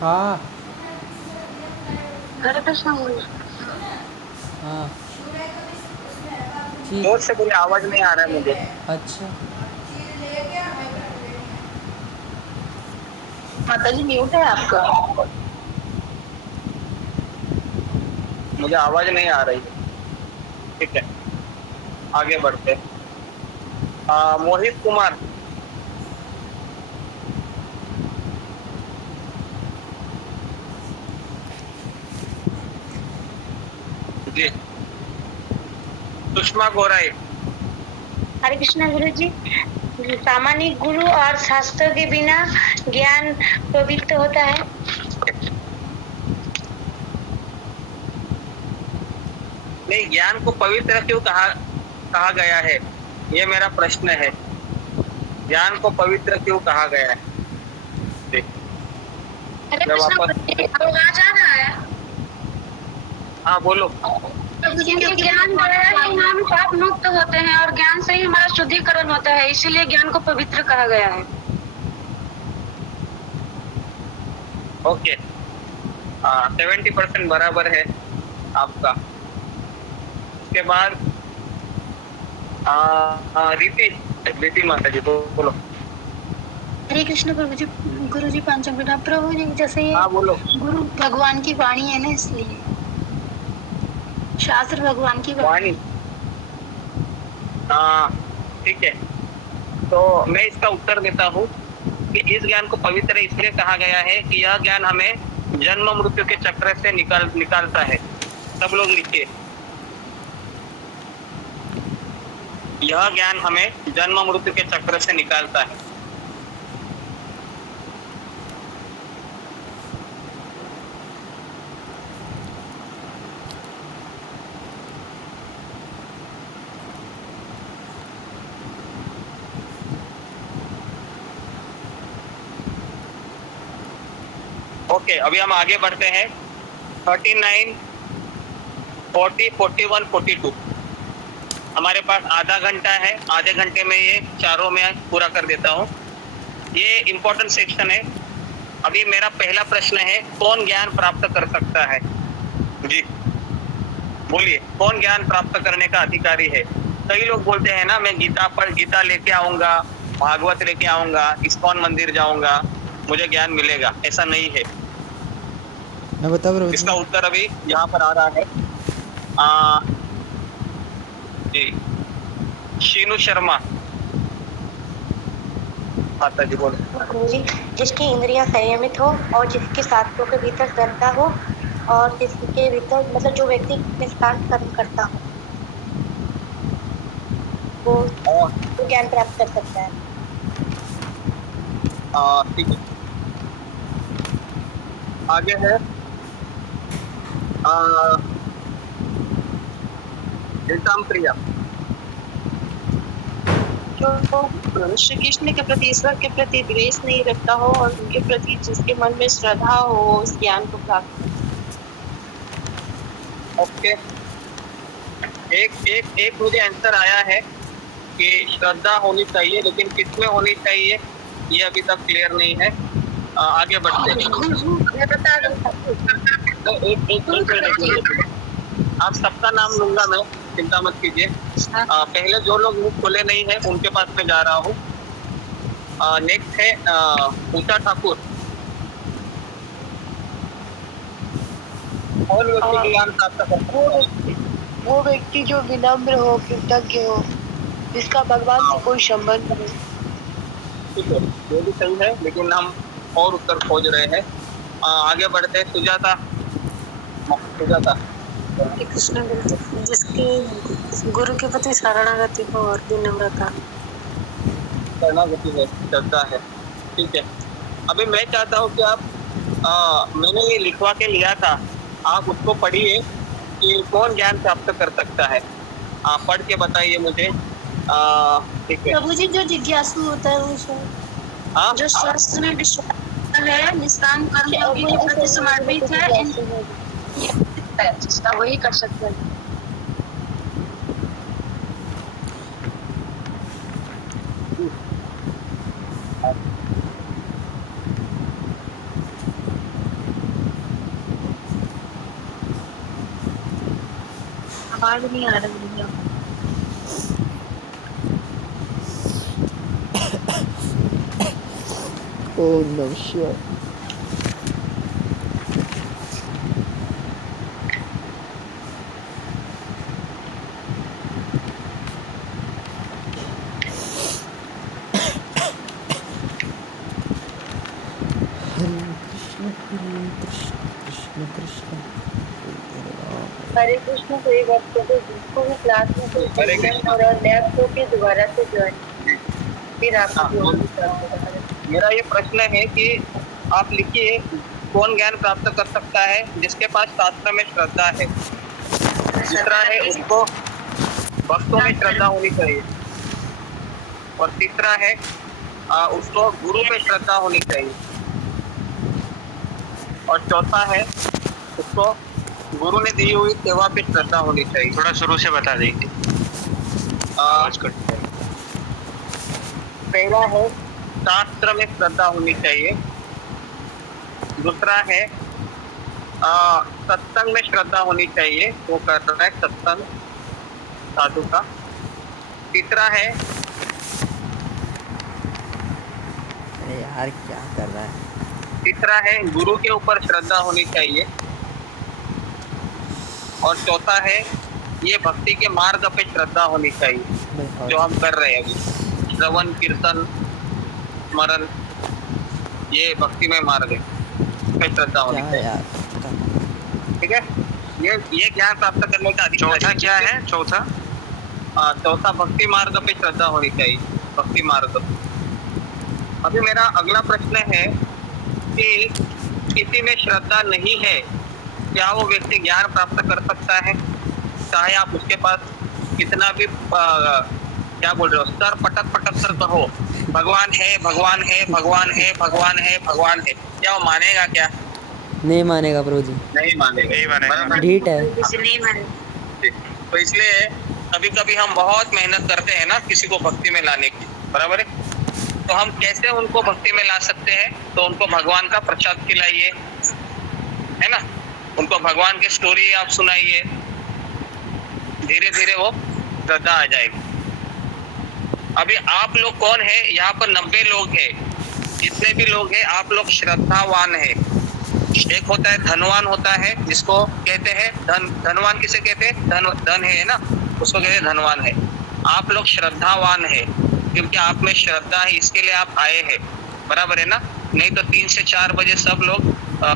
हाँ हरे कृष्ण गुरु। हाँ ठीक। जोर से बोलिए, आवाज नहीं आ रहा है मुझे। अच्छा माता जी म्यूट है आपका। मुझे आवाज नहीं आ रही है। ठीक है, आगे बढ़ते। मोहित कुमार। जी, सुषमा गोराई। हरे कृष्ण गुरु जी। सामान्य गुरु और शास्त्र के बिना ज्ञान पवित्र होता है। नहीं, ज्ञान को पवित्र क्यों कहा गया है, ये मेरा प्रश्न है। ज्ञान को पवित्र क्यों कहा गया है? जी, हरे मैं कृष्ण वापस- गुरु जी, आवाज आ रहा है? हाँ बोलो। क्योंकि ज्ञान द्वारा ही हम पाप मुक्त होते हैं और ज्ञान से ही हमारा शुद्धिकरण होता है, इसीलिए ज्ञान को पवित्र कहा गया है। ओके, 70% बराबर है आपका। उसके बाद रीति माता जी बोलो। हरे कृष्ण गुरु जी पंचम प्रभु जी, जैसे ये हाँ बोलो। गुरु भगवान की वाणी है ना, इसलिए शास्त्र भगवान की वाणी। हाँ ठीक है, तो मैं इसका उत्तर देता हूँ कि इस ज्ञान को पवित्र इसलिए कहा गया है कि यह ज्ञान हमें जन्म मृत्यु के चक्र से निकालता है। सब लोग लिखिए, यह ज्ञान हमें जन्म मृत्यु के चक्र से निकालता है। ओके, अभी हम आगे बढ़ते हैं। 39, 40, 41, 42 हमारे पास आधा घंटा है। आधे घंटे में ये चारों में पूरा कर देता हूँ। ये इम्पोर्टेंट सेक्शन है। अभी मेरा पहला प्रश्न है, कौन ज्ञान प्राप्त कर सकता है? जी बोलिए, कौन ज्ञान प्राप्त करने का अधिकारी है? कई लोग बोलते हैं ना, मैं गीता लेके आऊंगा, भागवत लेके आऊंगा, इस्कॉन मंदिर जाऊंगा, मुझे ज्ञान मिलेगा। ऐसा नहीं है। मैं बता रहा हूँ इसका उत्तर अभी यहाँ पर आ रहा है। जी, शीनू शर्मा। माता जी बोलो। गुरु जी, जिसकी इंद्रियां संयमित हो और जिसके शास्त्रों के भीतर श्रद्धा हो और जिसके भीतर मतलब जो व्यक्ति निष्काम कर्म करता हो, वो ज्ञान प्राप्त कर सकता है। ठीक है, आगे है इल्ताम प्रिया। जो श्री कृष्ण के प्रति, ईश्वर के प्रति द्वेष नहीं रखता हो और उनके प्रति जिसके मन में श्रद्धा हो, उस ज्ञान को प्राप्त। ओके, एक मुझे आंसर आया है कि श्रद्धा होनी चाहिए, लेकिन किसमें होनी चाहिए ये अभी तक क्लियर नहीं है। आगे बढ़ते हैं। आप सबका नाम लूंगा मैं, चिंता मत कीजिए। पहले जो लोग मुख खोले नहीं है उनके पास में जा रहा हूँ। नेक्स्ट है ऊषा ठाकुर। और व्यक्ति ज्ञान प्राप्त करता है। वो व्यक्ति जो विनम्र हो, कृतज्ञ हो, जिसका भगवान से कोई संबंध नहीं। ठीक है, ये भी सही है, लेकिन हम और उत्तर खोज रहे हैं। आगे बढ़ते हैं। सुजाता। कृष्ण गुरु, जिसकी गुरु के प्रति शरणागति हो और विनम्रता। शरणागति है, श्रद्धा है। ठीक है, अभी मैं चाहता हूँ कि आप मैंने ये लिखवा के लिया था, आप उसको पढ़िए कि कौन ज्ञान प्राप्त कर सकता है। आप पढ़ के बताइए मुझे। ठीक है। प्रभु जी, जो जिज्ञासु होता है वो हाँ? जो शास्त्र में विश्वास है, निष्काम कर्म योगी के प्रति समर्पित है, जिसका वही कर सकते हैं। आवाज नहीं आ रही है। Oh no shit. हरे कृष्ण कोई वक्त को जिसको भी क्लास में कोई प्रॉब्लम और लैब को भी दोबारा से ज्वाइन फिर आप मेरा ये प्रश्न है कि आप लिखिए कौन ज्ञान प्राप्त कर सकता है जिसके पास शास्त्र में श्रद्धा है। दूसरा है उसको भक्तों में श्रद्धा होनी चाहिए। और तीसरा है उसको गुरु में श्रद्धा होनी चाहिए। और चौथा है उसको गुरु ने दी हुई सेवा पे श्रद्धा होनी चाहिए। थोड़ा शुरू से बता देंगे। पहला है शास्त्र में श्रद्धा होनी चाहिए। दूसरा है सत्संग में श्रद्धा होनी चाहिए, वो कर रहा है सत्संग साधु का। तीसरा है अरे यार क्या कर रहा है। तीसरा है गुरु के ऊपर श्रद्धा होनी चाहिए। और चौथा है ये भक्ति के मार्ग पे श्रद्धा होनी चाहिए जो हम कर रहे हैं अभी। श्रवण कीर्तन स्मरण ये भक्ति में मार्ग है, पे श्रद्धा होनी चाहिए। ठीक है, ये ज्ञान प्राप्त करने का चौथा क्या है? चौथा भक्ति मार्ग पे श्रद्धा होनी चाहिए। भक्ति मार्ग। अभी मेरा अगला प्रश्न है कि किसी में श्रद्धा नहीं है, क्या वो व्यक्ति ज्ञान प्राप्त कर सकता है? चाहे आप उसके पास कितना भी क्या बोल रहे हो, सर पटक कर कहो भगवान है भगवान है भगवान है भगवान है भगवान है, क्या वो मानेगा? क्या नहीं मानेगा प्रभु जी। नहीं मानेगा। ढीठ है। तो इसलिए कभी कभी हम बहुत मेहनत करते हैं ना किसी को भक्ति में लाने की, बराबर है। तो हम कैसे उनको भक्ति में ला सकते हैं? तो उनको भगवान का प्रसाद खिलाइए, है ना। उनको भगवान की स्टोरी आप सुनाइए, धीरे धीरे वो श्रद्धा आ जाएगी। अभी आप लोग कौन है? यहाँ पर 90 लोग हैं। जितने भी लोग हैं आप लोग श्रद्धावान है। एक होता है धनवान होता है, जिसको कहते हैं धनवान किसे कहते हैं? धन है ना, उसको कहते हैं धनवान है। आप लोग श्रद्धावान है क्योंकि आप में श्रद्धा है, इसके लिए आप आए हैं, बराबर है ना। नहीं तो 3 से 4 बजे सब लोग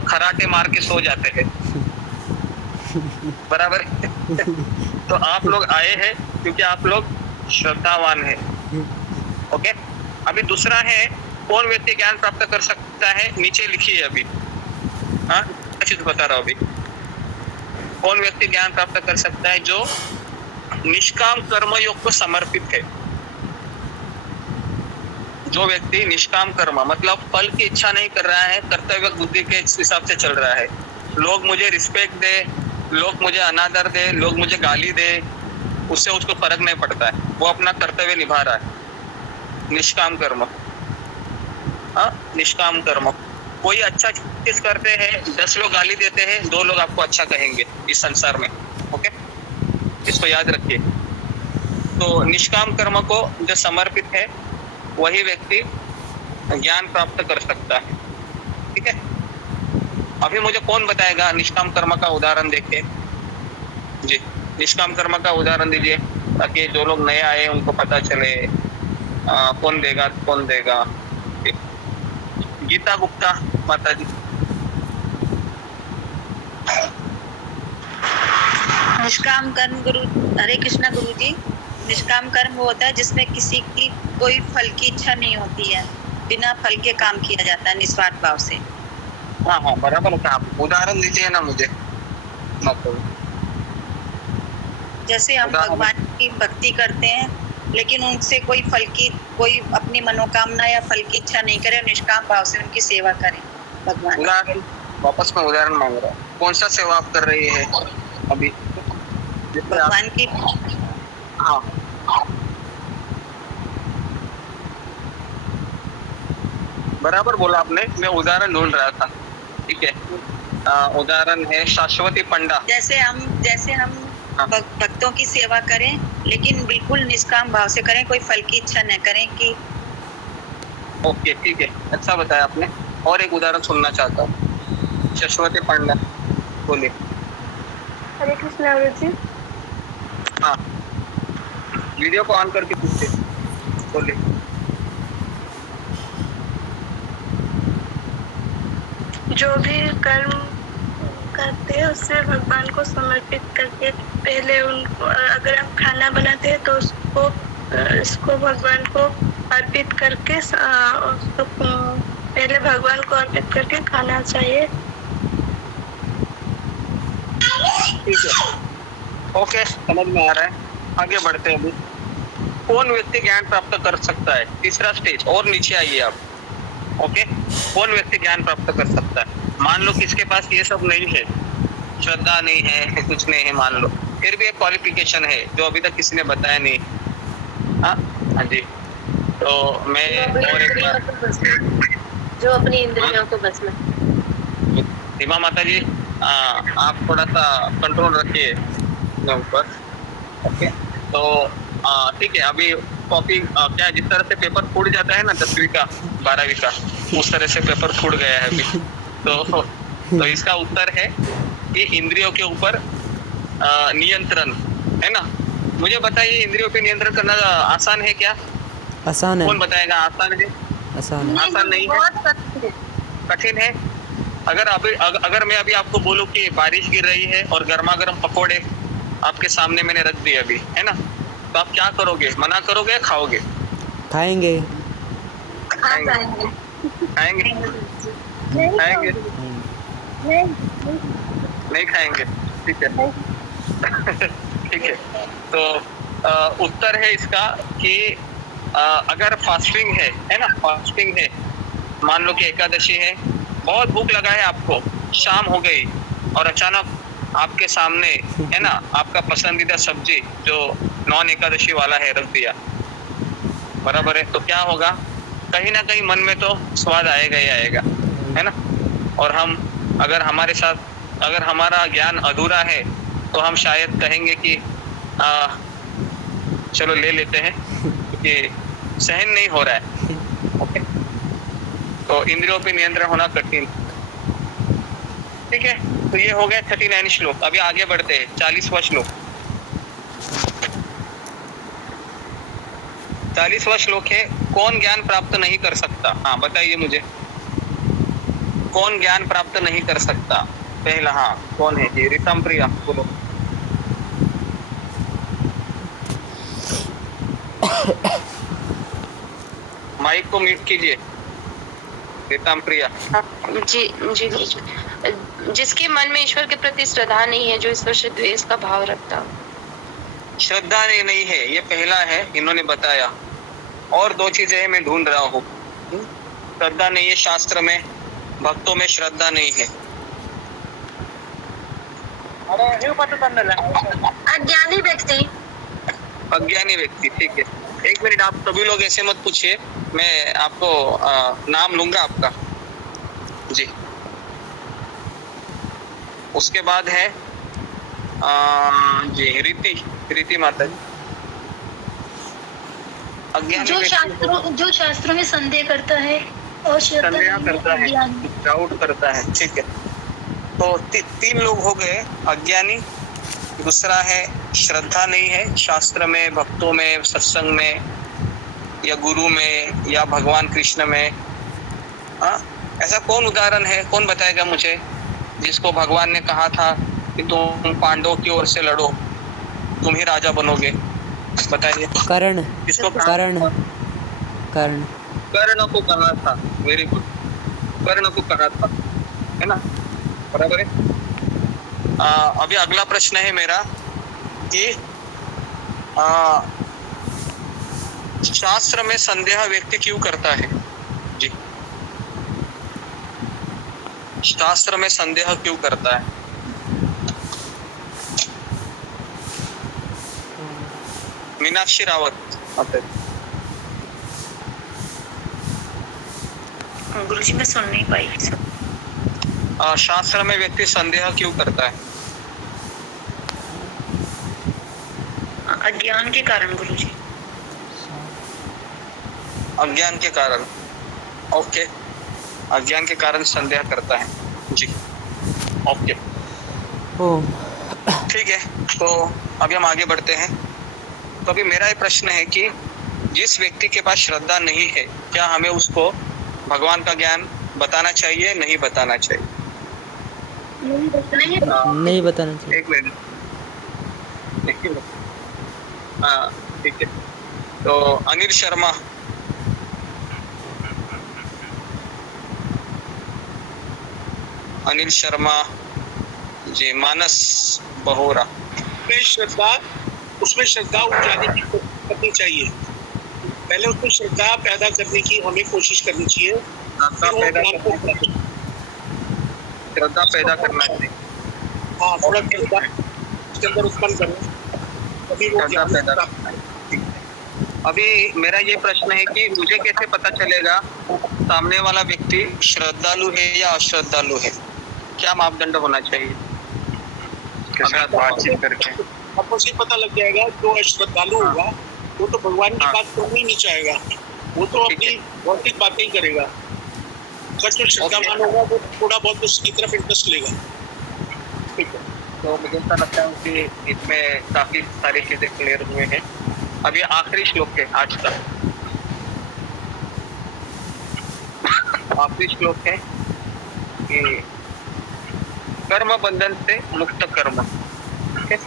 खराटे मार के सो जाते हैं, बराबर है। तो आप लोग आए हैं क्योंकि आप लोग श्रद्धावान है। ओके, अभी दूसरा है कौन व्यक्ति ज्ञान प्राप्त कर सकता है? नीचे लिखिए अभी। हाँ, अच्छी तो बता रहा हूँ अभी। कौन व्यक्ति ज्ञान प्राप्त कर सकता है? जो निष्काम कर्मयोग को समर्पित है। जो व्यक्ति निष्काम कर्म मतलब फल की इच्छा नहीं कर रहा है, कर्तव्य बुद्धि के हिसाब से चल रहा है। लोग मुझे रिस्पेक्ट दे, लोग मुझे अनादर दे, लोग मुझे गाली दे, उससे उसको फर्क नहीं पड़ता है, वो अपना कर्तव्य निभा रहा है। निष्काम कर्म। हाँ, निष्काम कर्म। कोई अच्छा चीज करते हैं, 10 लोग गाली देते हैं, 2 लोग आपको अच्छा कहेंगे इस संसार में। ओके, इसको याद रखिए। तो निष्काम कर्म को जो समर्पित है वही व्यक्ति ज्ञान प्राप्त कर सकता है। ठीक है, अभी मुझे कौन बताएगा निष्काम कर्म का उदाहरण देके? जी, निष्काम कर्म का उदाहरण दीजिए ताकि जो लोग नए आए उनको पता चले। कौन देगा? गीता गुप्ता माता जी। निष्काम कर्म हरे कृष्णा गुरु जी। निष्काम कर्म वो होता है जिसमें किसी की कोई फल की इच्छा नहीं होती है, बिना फल के काम किया जाता है निस्वार्थ भाव से। हाँ हाँ बराबर कहा आप। उदाहरण दीजिए ना मुझे, मतलब जैसे हम उदाहरण- भगवान की भक्ति करते हैं लेकिन उनसे कोई अपनी मनोकामना या फल की इच्छा नहीं करे, निष्काम भाव से उनकी सेवा करें भगवान। उदाहरण वापस में उदाहरण मांग रहा हूँ, कौन सा सेवा आप कर रही है अभी? जैसे आप- भगवान की हाँ बराबर बोला आपने, मैं उदाहरण ढूंढ रहा था। ठीक है, उदाहरण है शाश्वती पंडा। जैसे हम हाँ। भक्तों की सेवा करें लेकिन बिल्कुल निष्काम भाव से करें, कोई फल की इच्छा न करें कि। ओके ठीक है, अच्छा बताया आपने। और एक उदाहरण सुनना चाहता हूँ, शाश्वती पंडा बोलिए। हरे कृष्ण अवरुद्ध जी। हाँ वीडियो को ऑन करके पूछिए, बोलिए। जो भी कर्म करते हैं उससे भगवान को समर्पित करके पहले उनको, अगर हम खाना बनाते हैं तो इसको भगवान को अर्पित करके उसको पहले भगवान को अर्पित करके खाना चाहिए। ठीक है, ओके समझ में आ रहा है। आगे बढ़ते हैं। अभी कौन व्यक्ति ज्ञान प्राप्त कर सकता है? तीसरा स्टेज, और नीचे आइए आप। ओके, कौन व्यक्ति ज्ञान प्राप्त कर सकता है? मान लो किसके पास ये सब नहीं है, श्रद्धा नहीं है, कुछ नहीं है, मान लो, फिर भी एक क्वालिफिकेशन है जो अभी तक किसी ने बताया नहीं। हाँ हाँ जी, तो मैं और एक बार, जो अपनी इंद्रियों को बस में। सीमा माता जी, आप थोड़ा सा कंट्रोल रखिए अपने ऊपर। ओके, तो ठीक है, अभी कॉपी क्या, जिस तरह से पेपर फूट जाता है ना 10वीं का 12वीं का, उस तरह से पेपर फूट गया है अभी। तो इसका उत्तर है कि इंद्रियों के ऊपर नियंत्रण है ना। मुझे बताइए, इंद्रियों पे नियंत्रण करना आसान है क्या? आसान है। कौन बताएगा? आसान है? आसान है। आसान नहीं है, कठिन है। अगर मैं अभी आपको बोलूं कि बारिश गिर रही है और गर्मा गर्म पकोड़े आपके सामने मैंने रख दिए अभी, है ना, तो आप क्या करोगे? मना करोगे या खाओगे? खाएंगे। खाएंगे? खाएंगे? खाएंगे? नहीं खाएंगे? ठीक है। ठीक है, तो उत्तर है इसका कि अगर फास्टिंग है ना, फास्टिंग है, मान लो कि एकादशी है, बहुत भूख लगा है आपको, शाम हो गई और अचानक आपके सामने है ना आपका पसंदीदा सब्जी जो नॉन एकादशी वाला है रख दिया, बराबर है, तो क्या होगा? कहीं ना कहीं मन में तो स्वाद आएगा ही आएगा, है ना। और हम अगर हमारे साथ अगर हमारा ज्ञान अधूरा है तो हम शायद कहेंगे कि चलो ले लेते हैं कि सहन नहीं हो रहा है। ओके, तो इंद्रियों पे नियंत्रण होना कठिन। ठीक है, तो ये हो गया 39 श्लोक। अभी आगे बढ़ते हैं, 40वां श्लोक। 40वां श्लोक है, कौन ज्ञान प्राप्त नहीं कर सकता? हाँ बताइए मुझे, कौन ज्ञान प्राप्त नहीं कर सकता? पहला, हाँ कौन है जी? ऋतम प्रिया बोलो। माइक को म्यूट कीजिए। ऋतम प्रिया। जी जी जी, जिसके मन में ईश्वर के प्रति श्रद्धा नहीं है, जो ईश्वर से द्वेष का भाव रखता हो। श्रद्धा नहीं है, ये पहला है, इन्होंने बताया। और दो चीजें हैं, मैं ढूंढ रहा हूँ। श्रद्धा नहीं है शास्त्र में, भक्तों में श्रद्धा नहीं है। अज्ञानी व्यक्ति। अज्ञानी व्यक्ति, ठीक है। एक मिनट, आप सभी लोग ऐसे मत पूछिए, मैं आपको नाम लूंगा आपका जी। उसके बाद है जी रीति माता जी। अज्ञानी जो शास्त्रों में संदेह करता है और संदेह करता है, डाउट करता है, ठीक है। तो तीन लोग हो गए, अज्ञानी, दूसरा है श्रद्धा नहीं है शास्त्र में, भक्तों में, सत्संग में, या गुरु में, या भगवान कृष्ण में। हाँ, ऐसा कौन उदाहरण है, कौन बताएगा मुझे, जिसको भगवान ने कहा था कि तुम पांडवों की ओर से लड़ो, तुम ही राजा बनोगे? बताइए। कर्ण। किसको? कर्ण। कर्ण को कहा था, वेरी गुड, कर्ण को कहा था, है ना, बराबर है। अभी अगला प्रश्न है मेरा कि शास्त्र में संदेह व्यक्ति क्यों करता है? जी, शास्त्र में संदेह क्यों करता है? मीनाक्षी रावत आते। गुरुजी मैं सुन नहीं पाई। शास्त्र में व्यक्ति संदेह क्यों करता है? अज्ञान के कारण गुरुजी। अज्ञान के कारण, ओके, अज्ञान के कारण संदेह करता है, जी, ओके, ओम। ठीक है। तो अभी हम आगे बढ़ते हैं। तो अभी मेरा ये प्रश्न है कि जिस व्यक्ति के पास श्रद्धा नहीं है, क्या हमें उसको भगवान का ज्ञान बताना चाहिए, नहीं बताना चाहिए? नहीं बताना चाहिए। एक मिनट, हाँ ठीक है। तो अनिल शर्मा, अनिल शर्मा जी, मानस बहोरा। उसमें श्रद्धा उपजाने की कोशिश करनी चाहिए। पहले उसमें श्रद्धा पैदा करने की हमें कोशिश करनी चाहिए। श्रद्धा पैदा करना चाहिए। हाँ, थोड़ा श्रद्धा उसके अंदर उत्पन्न करें, तभी वो श्रद्धा पैदा करना है। अभी मेरा ये प्रश्न है कि मुझे कैसे पता चलेगा सामने वाला व्यक्ति श्रद्धालु है या अश्रद्धालु है? क्या मापदंड होना चाहिए? बातचीत करके आपको से पता लग जाएगा। जो अश्रद्धालु होगा वो तो भगवान की बात करना ही नहीं चाहेगा, वो तो अपनी भौतिक बातें ही करेगा। जो श्रद्धावान होगा वो थोड़ा बहुत उसकी तरफ इंटरेस्ट लेगा। ठीक है, तो मुझे ऐसा लगता है कि इसमें काफी सारी चीजें क्लियर हुए हैं। अभी आखिरी श्लोक है आज का, आखिरी श्लोक है कि कर्म बंधन से मुक्त कर्म। ठीक है,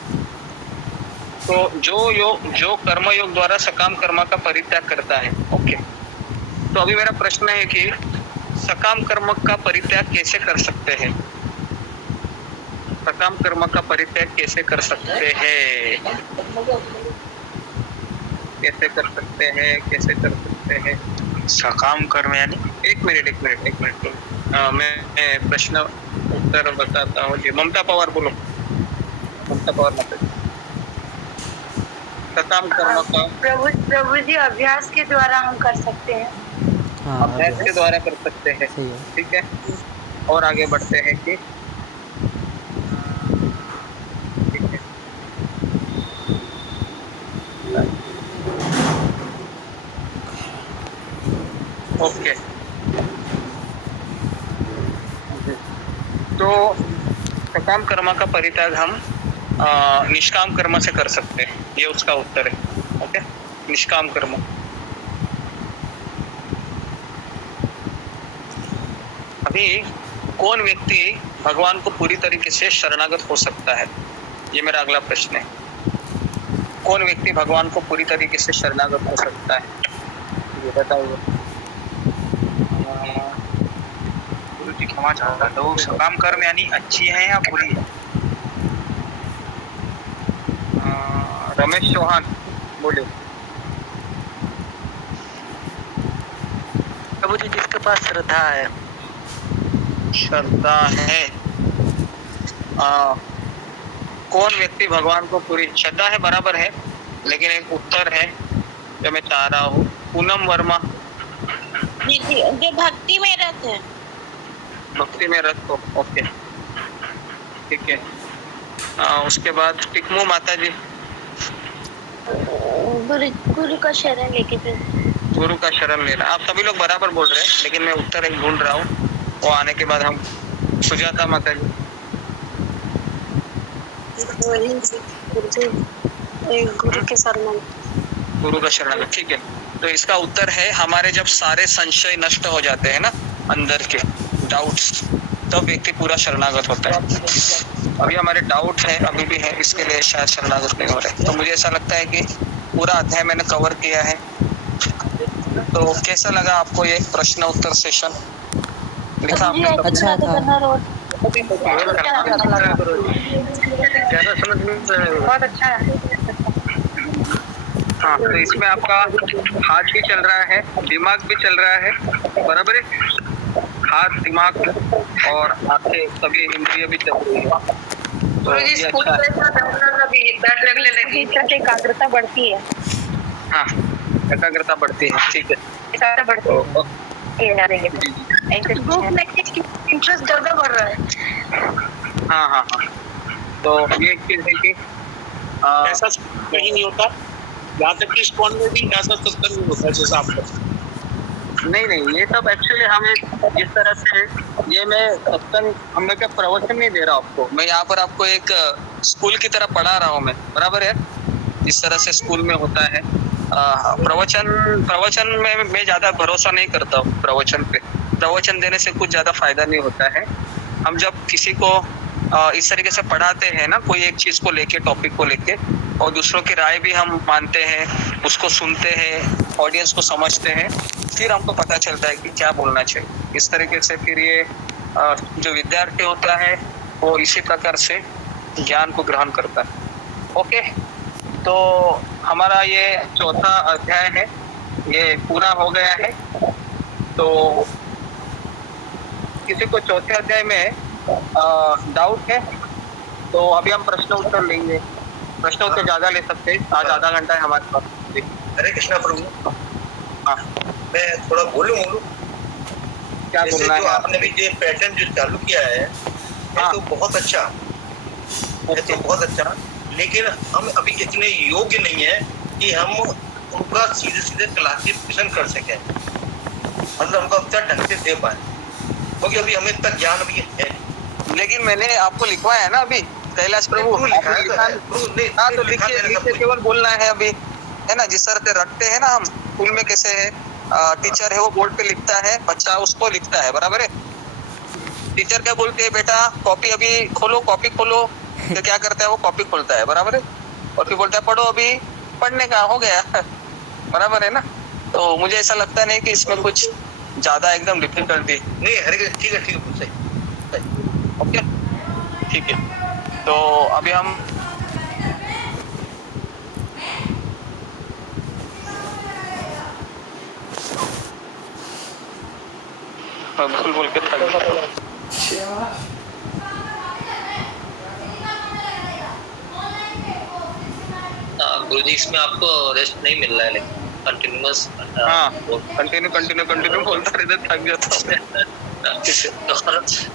तो जो कर्म योग द्वारा सकाम कर्म का परित्याग करता है। ओके, तो अभी मेरा प्रश्न है कि सकाम कर्म का परित्याग कैसे कर सकते हैं? सकाम कर्म का परित्याग कैसे कर सकते हैं? कैसे कर सकते हैं? कैसे कर सकते हैं सकाम कर्म यानी? एक मिनट मैं प्रश्न उत्तर बताता हूँ जी। ममता पवार बोलो, ममता पवार माता। सकाम कर्म का प्रभु जी अभ्यास के द्वारा हम कर सकते हैं। हाँ, अभ्यास के द्वारा कर सकते हैं। सही है। ठीक है, और आगे बढ़ते हैं कि ठीक है, ओके, तो सकाम कर्म का परित्याग हम निष्काम कर्म से कर सकते हैं, ये उसका उत्तर है। ओके, निष्काम कर्म। अभी कौन व्यक्ति भगवान को पूरी तरीके से शरणागत हो सकता है? ये मेरा अगला प्रश्न है। कौन व्यक्ति भगवान को पूरी तरीके से शरणागत हो सकता है? ये बताइए। गुरुजी क्षमा चाहता, तो सकाम कर्म यानी अच्छी है या बुरी है? रमेश चौहान बोले। प्रभु जी जिसके पास श्रद्धा है। श्रद्धा है। कौन व्यक्ति भगवान को पूरी श्रद्धा है, बराबर है, लेकिन एक उत्तर है जो मैं चाह रहा हूँ। पूनम वर्मा जी, जो भक्ति में रत है। भक्ति में रत हो। ओके, ठीक है। उसके बाद टिकमू माता जी। गुरु का शरण लेके फिर गुरु का शरण लेना। आप सभी लोग बराबर बोल रहे हैं, लेकिन मैं उत्तर एक ढूंढ रहा हूँ, वो आने के बाद हम। सुजाता माता जी। गुरु के शरण। गुरु का शरण, ठीक है। तो इसका उत्तर है हमारे जब सारे संशय नष्ट हो जाते हैं ना, अंदर के डाउट्स, तब व्यक्ति पूरा शरणागत होता है। अभी हमारे डाउट है, अभी भी है, इसके लिए शायद शरणागत नहीं हो रहे। तो मुझे ऐसा लगता है कि पूरा अध्याय मैंने कवर किया है। तो कैसा लगा आपको ये प्रश्न उत्तर सेशन? लिखा आपने सब? अच्छा था। ज्यादा समझ में बहुत अच्छा है। हाँ, तो इसमें आपका हाथ भी चल रहा है, दिमाग भी चल रहा है, बराबर है? हाथ, दिमाग और आंखें, सभी इंद्रिय भी चल रही है। तो गुरुजी ये स्कूल अच्छा है। में अभी बैठ लगने लगी। टीचर से एकाग्रता बढ़ती है। हाँ, एकाग्रता बढ़ती है, ठीक है। एकाग्रता बढ़ती तो है। ग्रुप में इंटरेस्ट ज्यादा बढ़ रहा है। हाँ हाँ हाँ, तो ये एक चीज है कि ऐसा कहीं नहीं होता, यहाँ तक कि स्कॉन में भी ऐसा सत्संग नहीं होता जैसा आपका। नहीं, ये सब एक्चुअली हमें जिस तरह से, ये मैं सत्संग, हमें क्या प्रवचन नहीं दे रहा आपको, मैं यहाँ पर आपको एक स्कूल की तरह पढ़ा रहा हूँ मैं, बराबर है? जिस तरह से स्कूल में होता है प्रवचन में मैं ज्यादा भरोसा नहीं करता हूँ। प्रवचन देने से कुछ ज्यादा फायदा नहीं होता है। हम जब किसी को इस तरीके से पढ़ाते हैं ना, कोई एक चीज को लेके, टॉपिक को लेके, और दूसरों की राय भी हम मानते हैं, उसको सुनते हैं, ऑडियंस को समझते हैं, फिर हमको पता चलता है कि क्या बोलना चाहिए। इस तरीके से फिर ये जो विद्यार्थी होता है वो इसी प्रकार से ज्ञान को ग्रहण करता है। ओके, तो हमारा ये चौथा अध्याय है, ये पूरा हो गया है। तो किसी को चौथे अध्याय में डाउट है तो अभी हम प्रश्न उत्तर लेंगे। प्रश्न उत्तर ज्यादा ले सकते हैं, आज आधा घंटा है हमारे पास। हरे कृष्णा प्रभु। हाँ, मैं थोड़ा बोलूँ? क्या बोलना है? आपने भी ये पैटर्न जो चालू किया है, ये तो बहुत अच्छा, ये तो बहुत अच्छा, लेकिन हम अभी इतने योग्य नहीं है कि हम उनका सीधे क्लासिफिकेशन कर सके, मतलब हमको उत्तर ढंग से दे पाए, क्योंकि अभी हमें इतना ज्ञान भी है। लेकिन मैंने आपको लिखवाया है ना अभी, कैलाश प्रभु लिखा है हाँ, तो लिखिए, केवल बोलना है अभी, है ना? जिस तरह से रखते हैं ना हम स्कूल में, कैसे है, टीचर है वो बोर्ड पे लिखता है, बच्चा उसको लिखता है, बराबर है? टीचर क्या बोलते हैं, बेटा कॉपी अभी खोलो, कॉपी खोलो, तो क्या करता है वो कॉपी खोलता है, बराबर है? और फिर बोलता है पढ़ो, अभी पढ़ने का हो गया बराबर है ना? तो मुझे ऐसा लगता नहीं कि इसमें कुछ ज्यादा एकदम डिफिकल्टी नहीं। हरे ठीक है, सही, ओके, ठीक है। तो अभी हम बोल के गुरुजी इसमें आपको रेस्ट नहीं मिल रहा है, लेकिन कंटिन्यूअस कंटिन्यू बोलता रहता, थक जाता हूँ।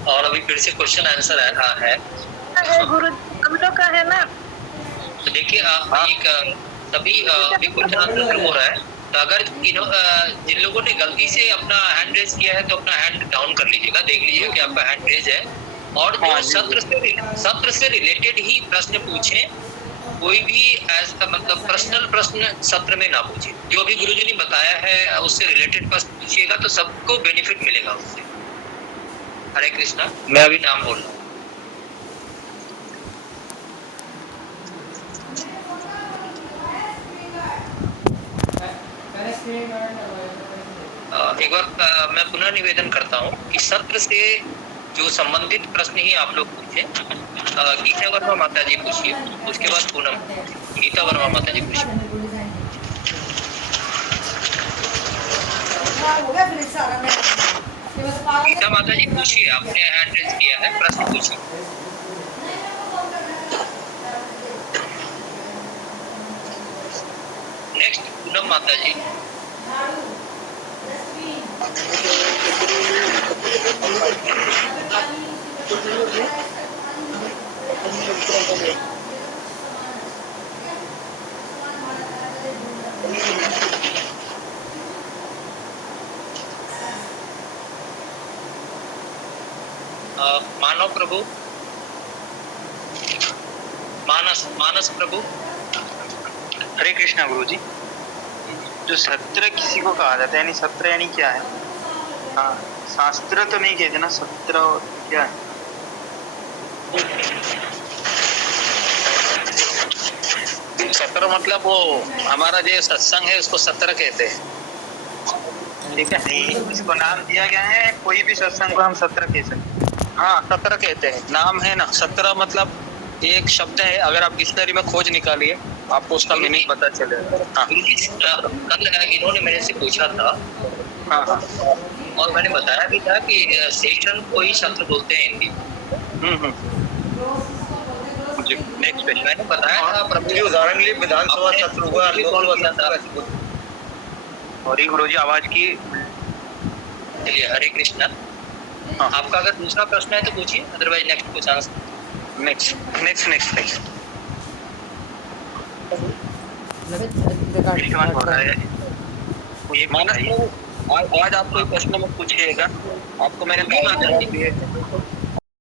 और अभी फिर से क्वेश्चन आंसर है गुरु हम लोग का है ना। तो देखिए एक सभी अभी क्वेश्चन आंसर हो रहा है, तो अगर जिन लोगों ने गलती से अपना हैंड रेज किया है तो अपना हैंड डाउन कर लीजिएगा, देख लीजिएगा कि आपका हैंड रेज है, और जो सत्र से रिलेटेड ही प्रश्न पूछे, कोई भी मतलब पर्सनल प्रश्न सत्र में ना पूछे। जो भी गुरुजी ने बताया है उससे रिलेटेड प्रश्न पूछिएगा तो सबको बेनिफिट मिलेगा उससे। हरे कृष्णा। मैं अभी नाम बोल रहा हूँ। एक बार मैं पुनः निवेदन करता हूँ कि सत्र से जो संबंधित प्रश्न ही आप लोग पूछे। गीता वर्मा माता जी पूछिए, उसके बाद पूनम। गीता वर्मा माता जी पूछिए। गीता माता जी पूछिए, आपने हैंड रेज किया है, प्रश्न पूछिए। नेक्स्ट पूनम माता जी। मानव प्रभु, मानस प्रभु। हरे कृष्णा गुरुजी। जो सत्र किसी को कहा जाता है, यानी सत्र यानी क्या है? हाँ, शास्त्र तो नहीं कहते ना, सत्र क्या है? सत्र मतलब वो हमारा जो सत्संग है उसको सत्र कहते हैं। ठीक है। नहीं, इसको नाम दिया गया है, कोई भी सत्संग को हम सत्र कह सकते हैं। हाँ, 17 कहते हैं, नाम है ना। 17 मतलब एक शब्द है, अगर आप डिक्शनरी में खोज निकालिए आपको उसका मीनिंग पता चलेगा। हाँ कल इन्होंने मेरे से पूछा था, हाँ हाँ, और मैंने बताया भी था कि सेशन को ही सत्र बोलते हैं हिंदी। जी, नेक्स्ट क्वेश्चन। मैंने बताया था प्रभु उदाहरण लिए विधानसभा सत्र हुआ, लोकसभा था। सॉरी गुरुजी, आवाज की। चलिए, हरे कृष्णा। हाँ। आपका अगर दूसरा प्रश्न है तो पूछिए, अदरवाइज नेक्स्ट कुछ answer. Next next next next Manas, आज आप कोई प्रश्न मत पूछिएगा, आपको मैंने 3 जवाब दिए।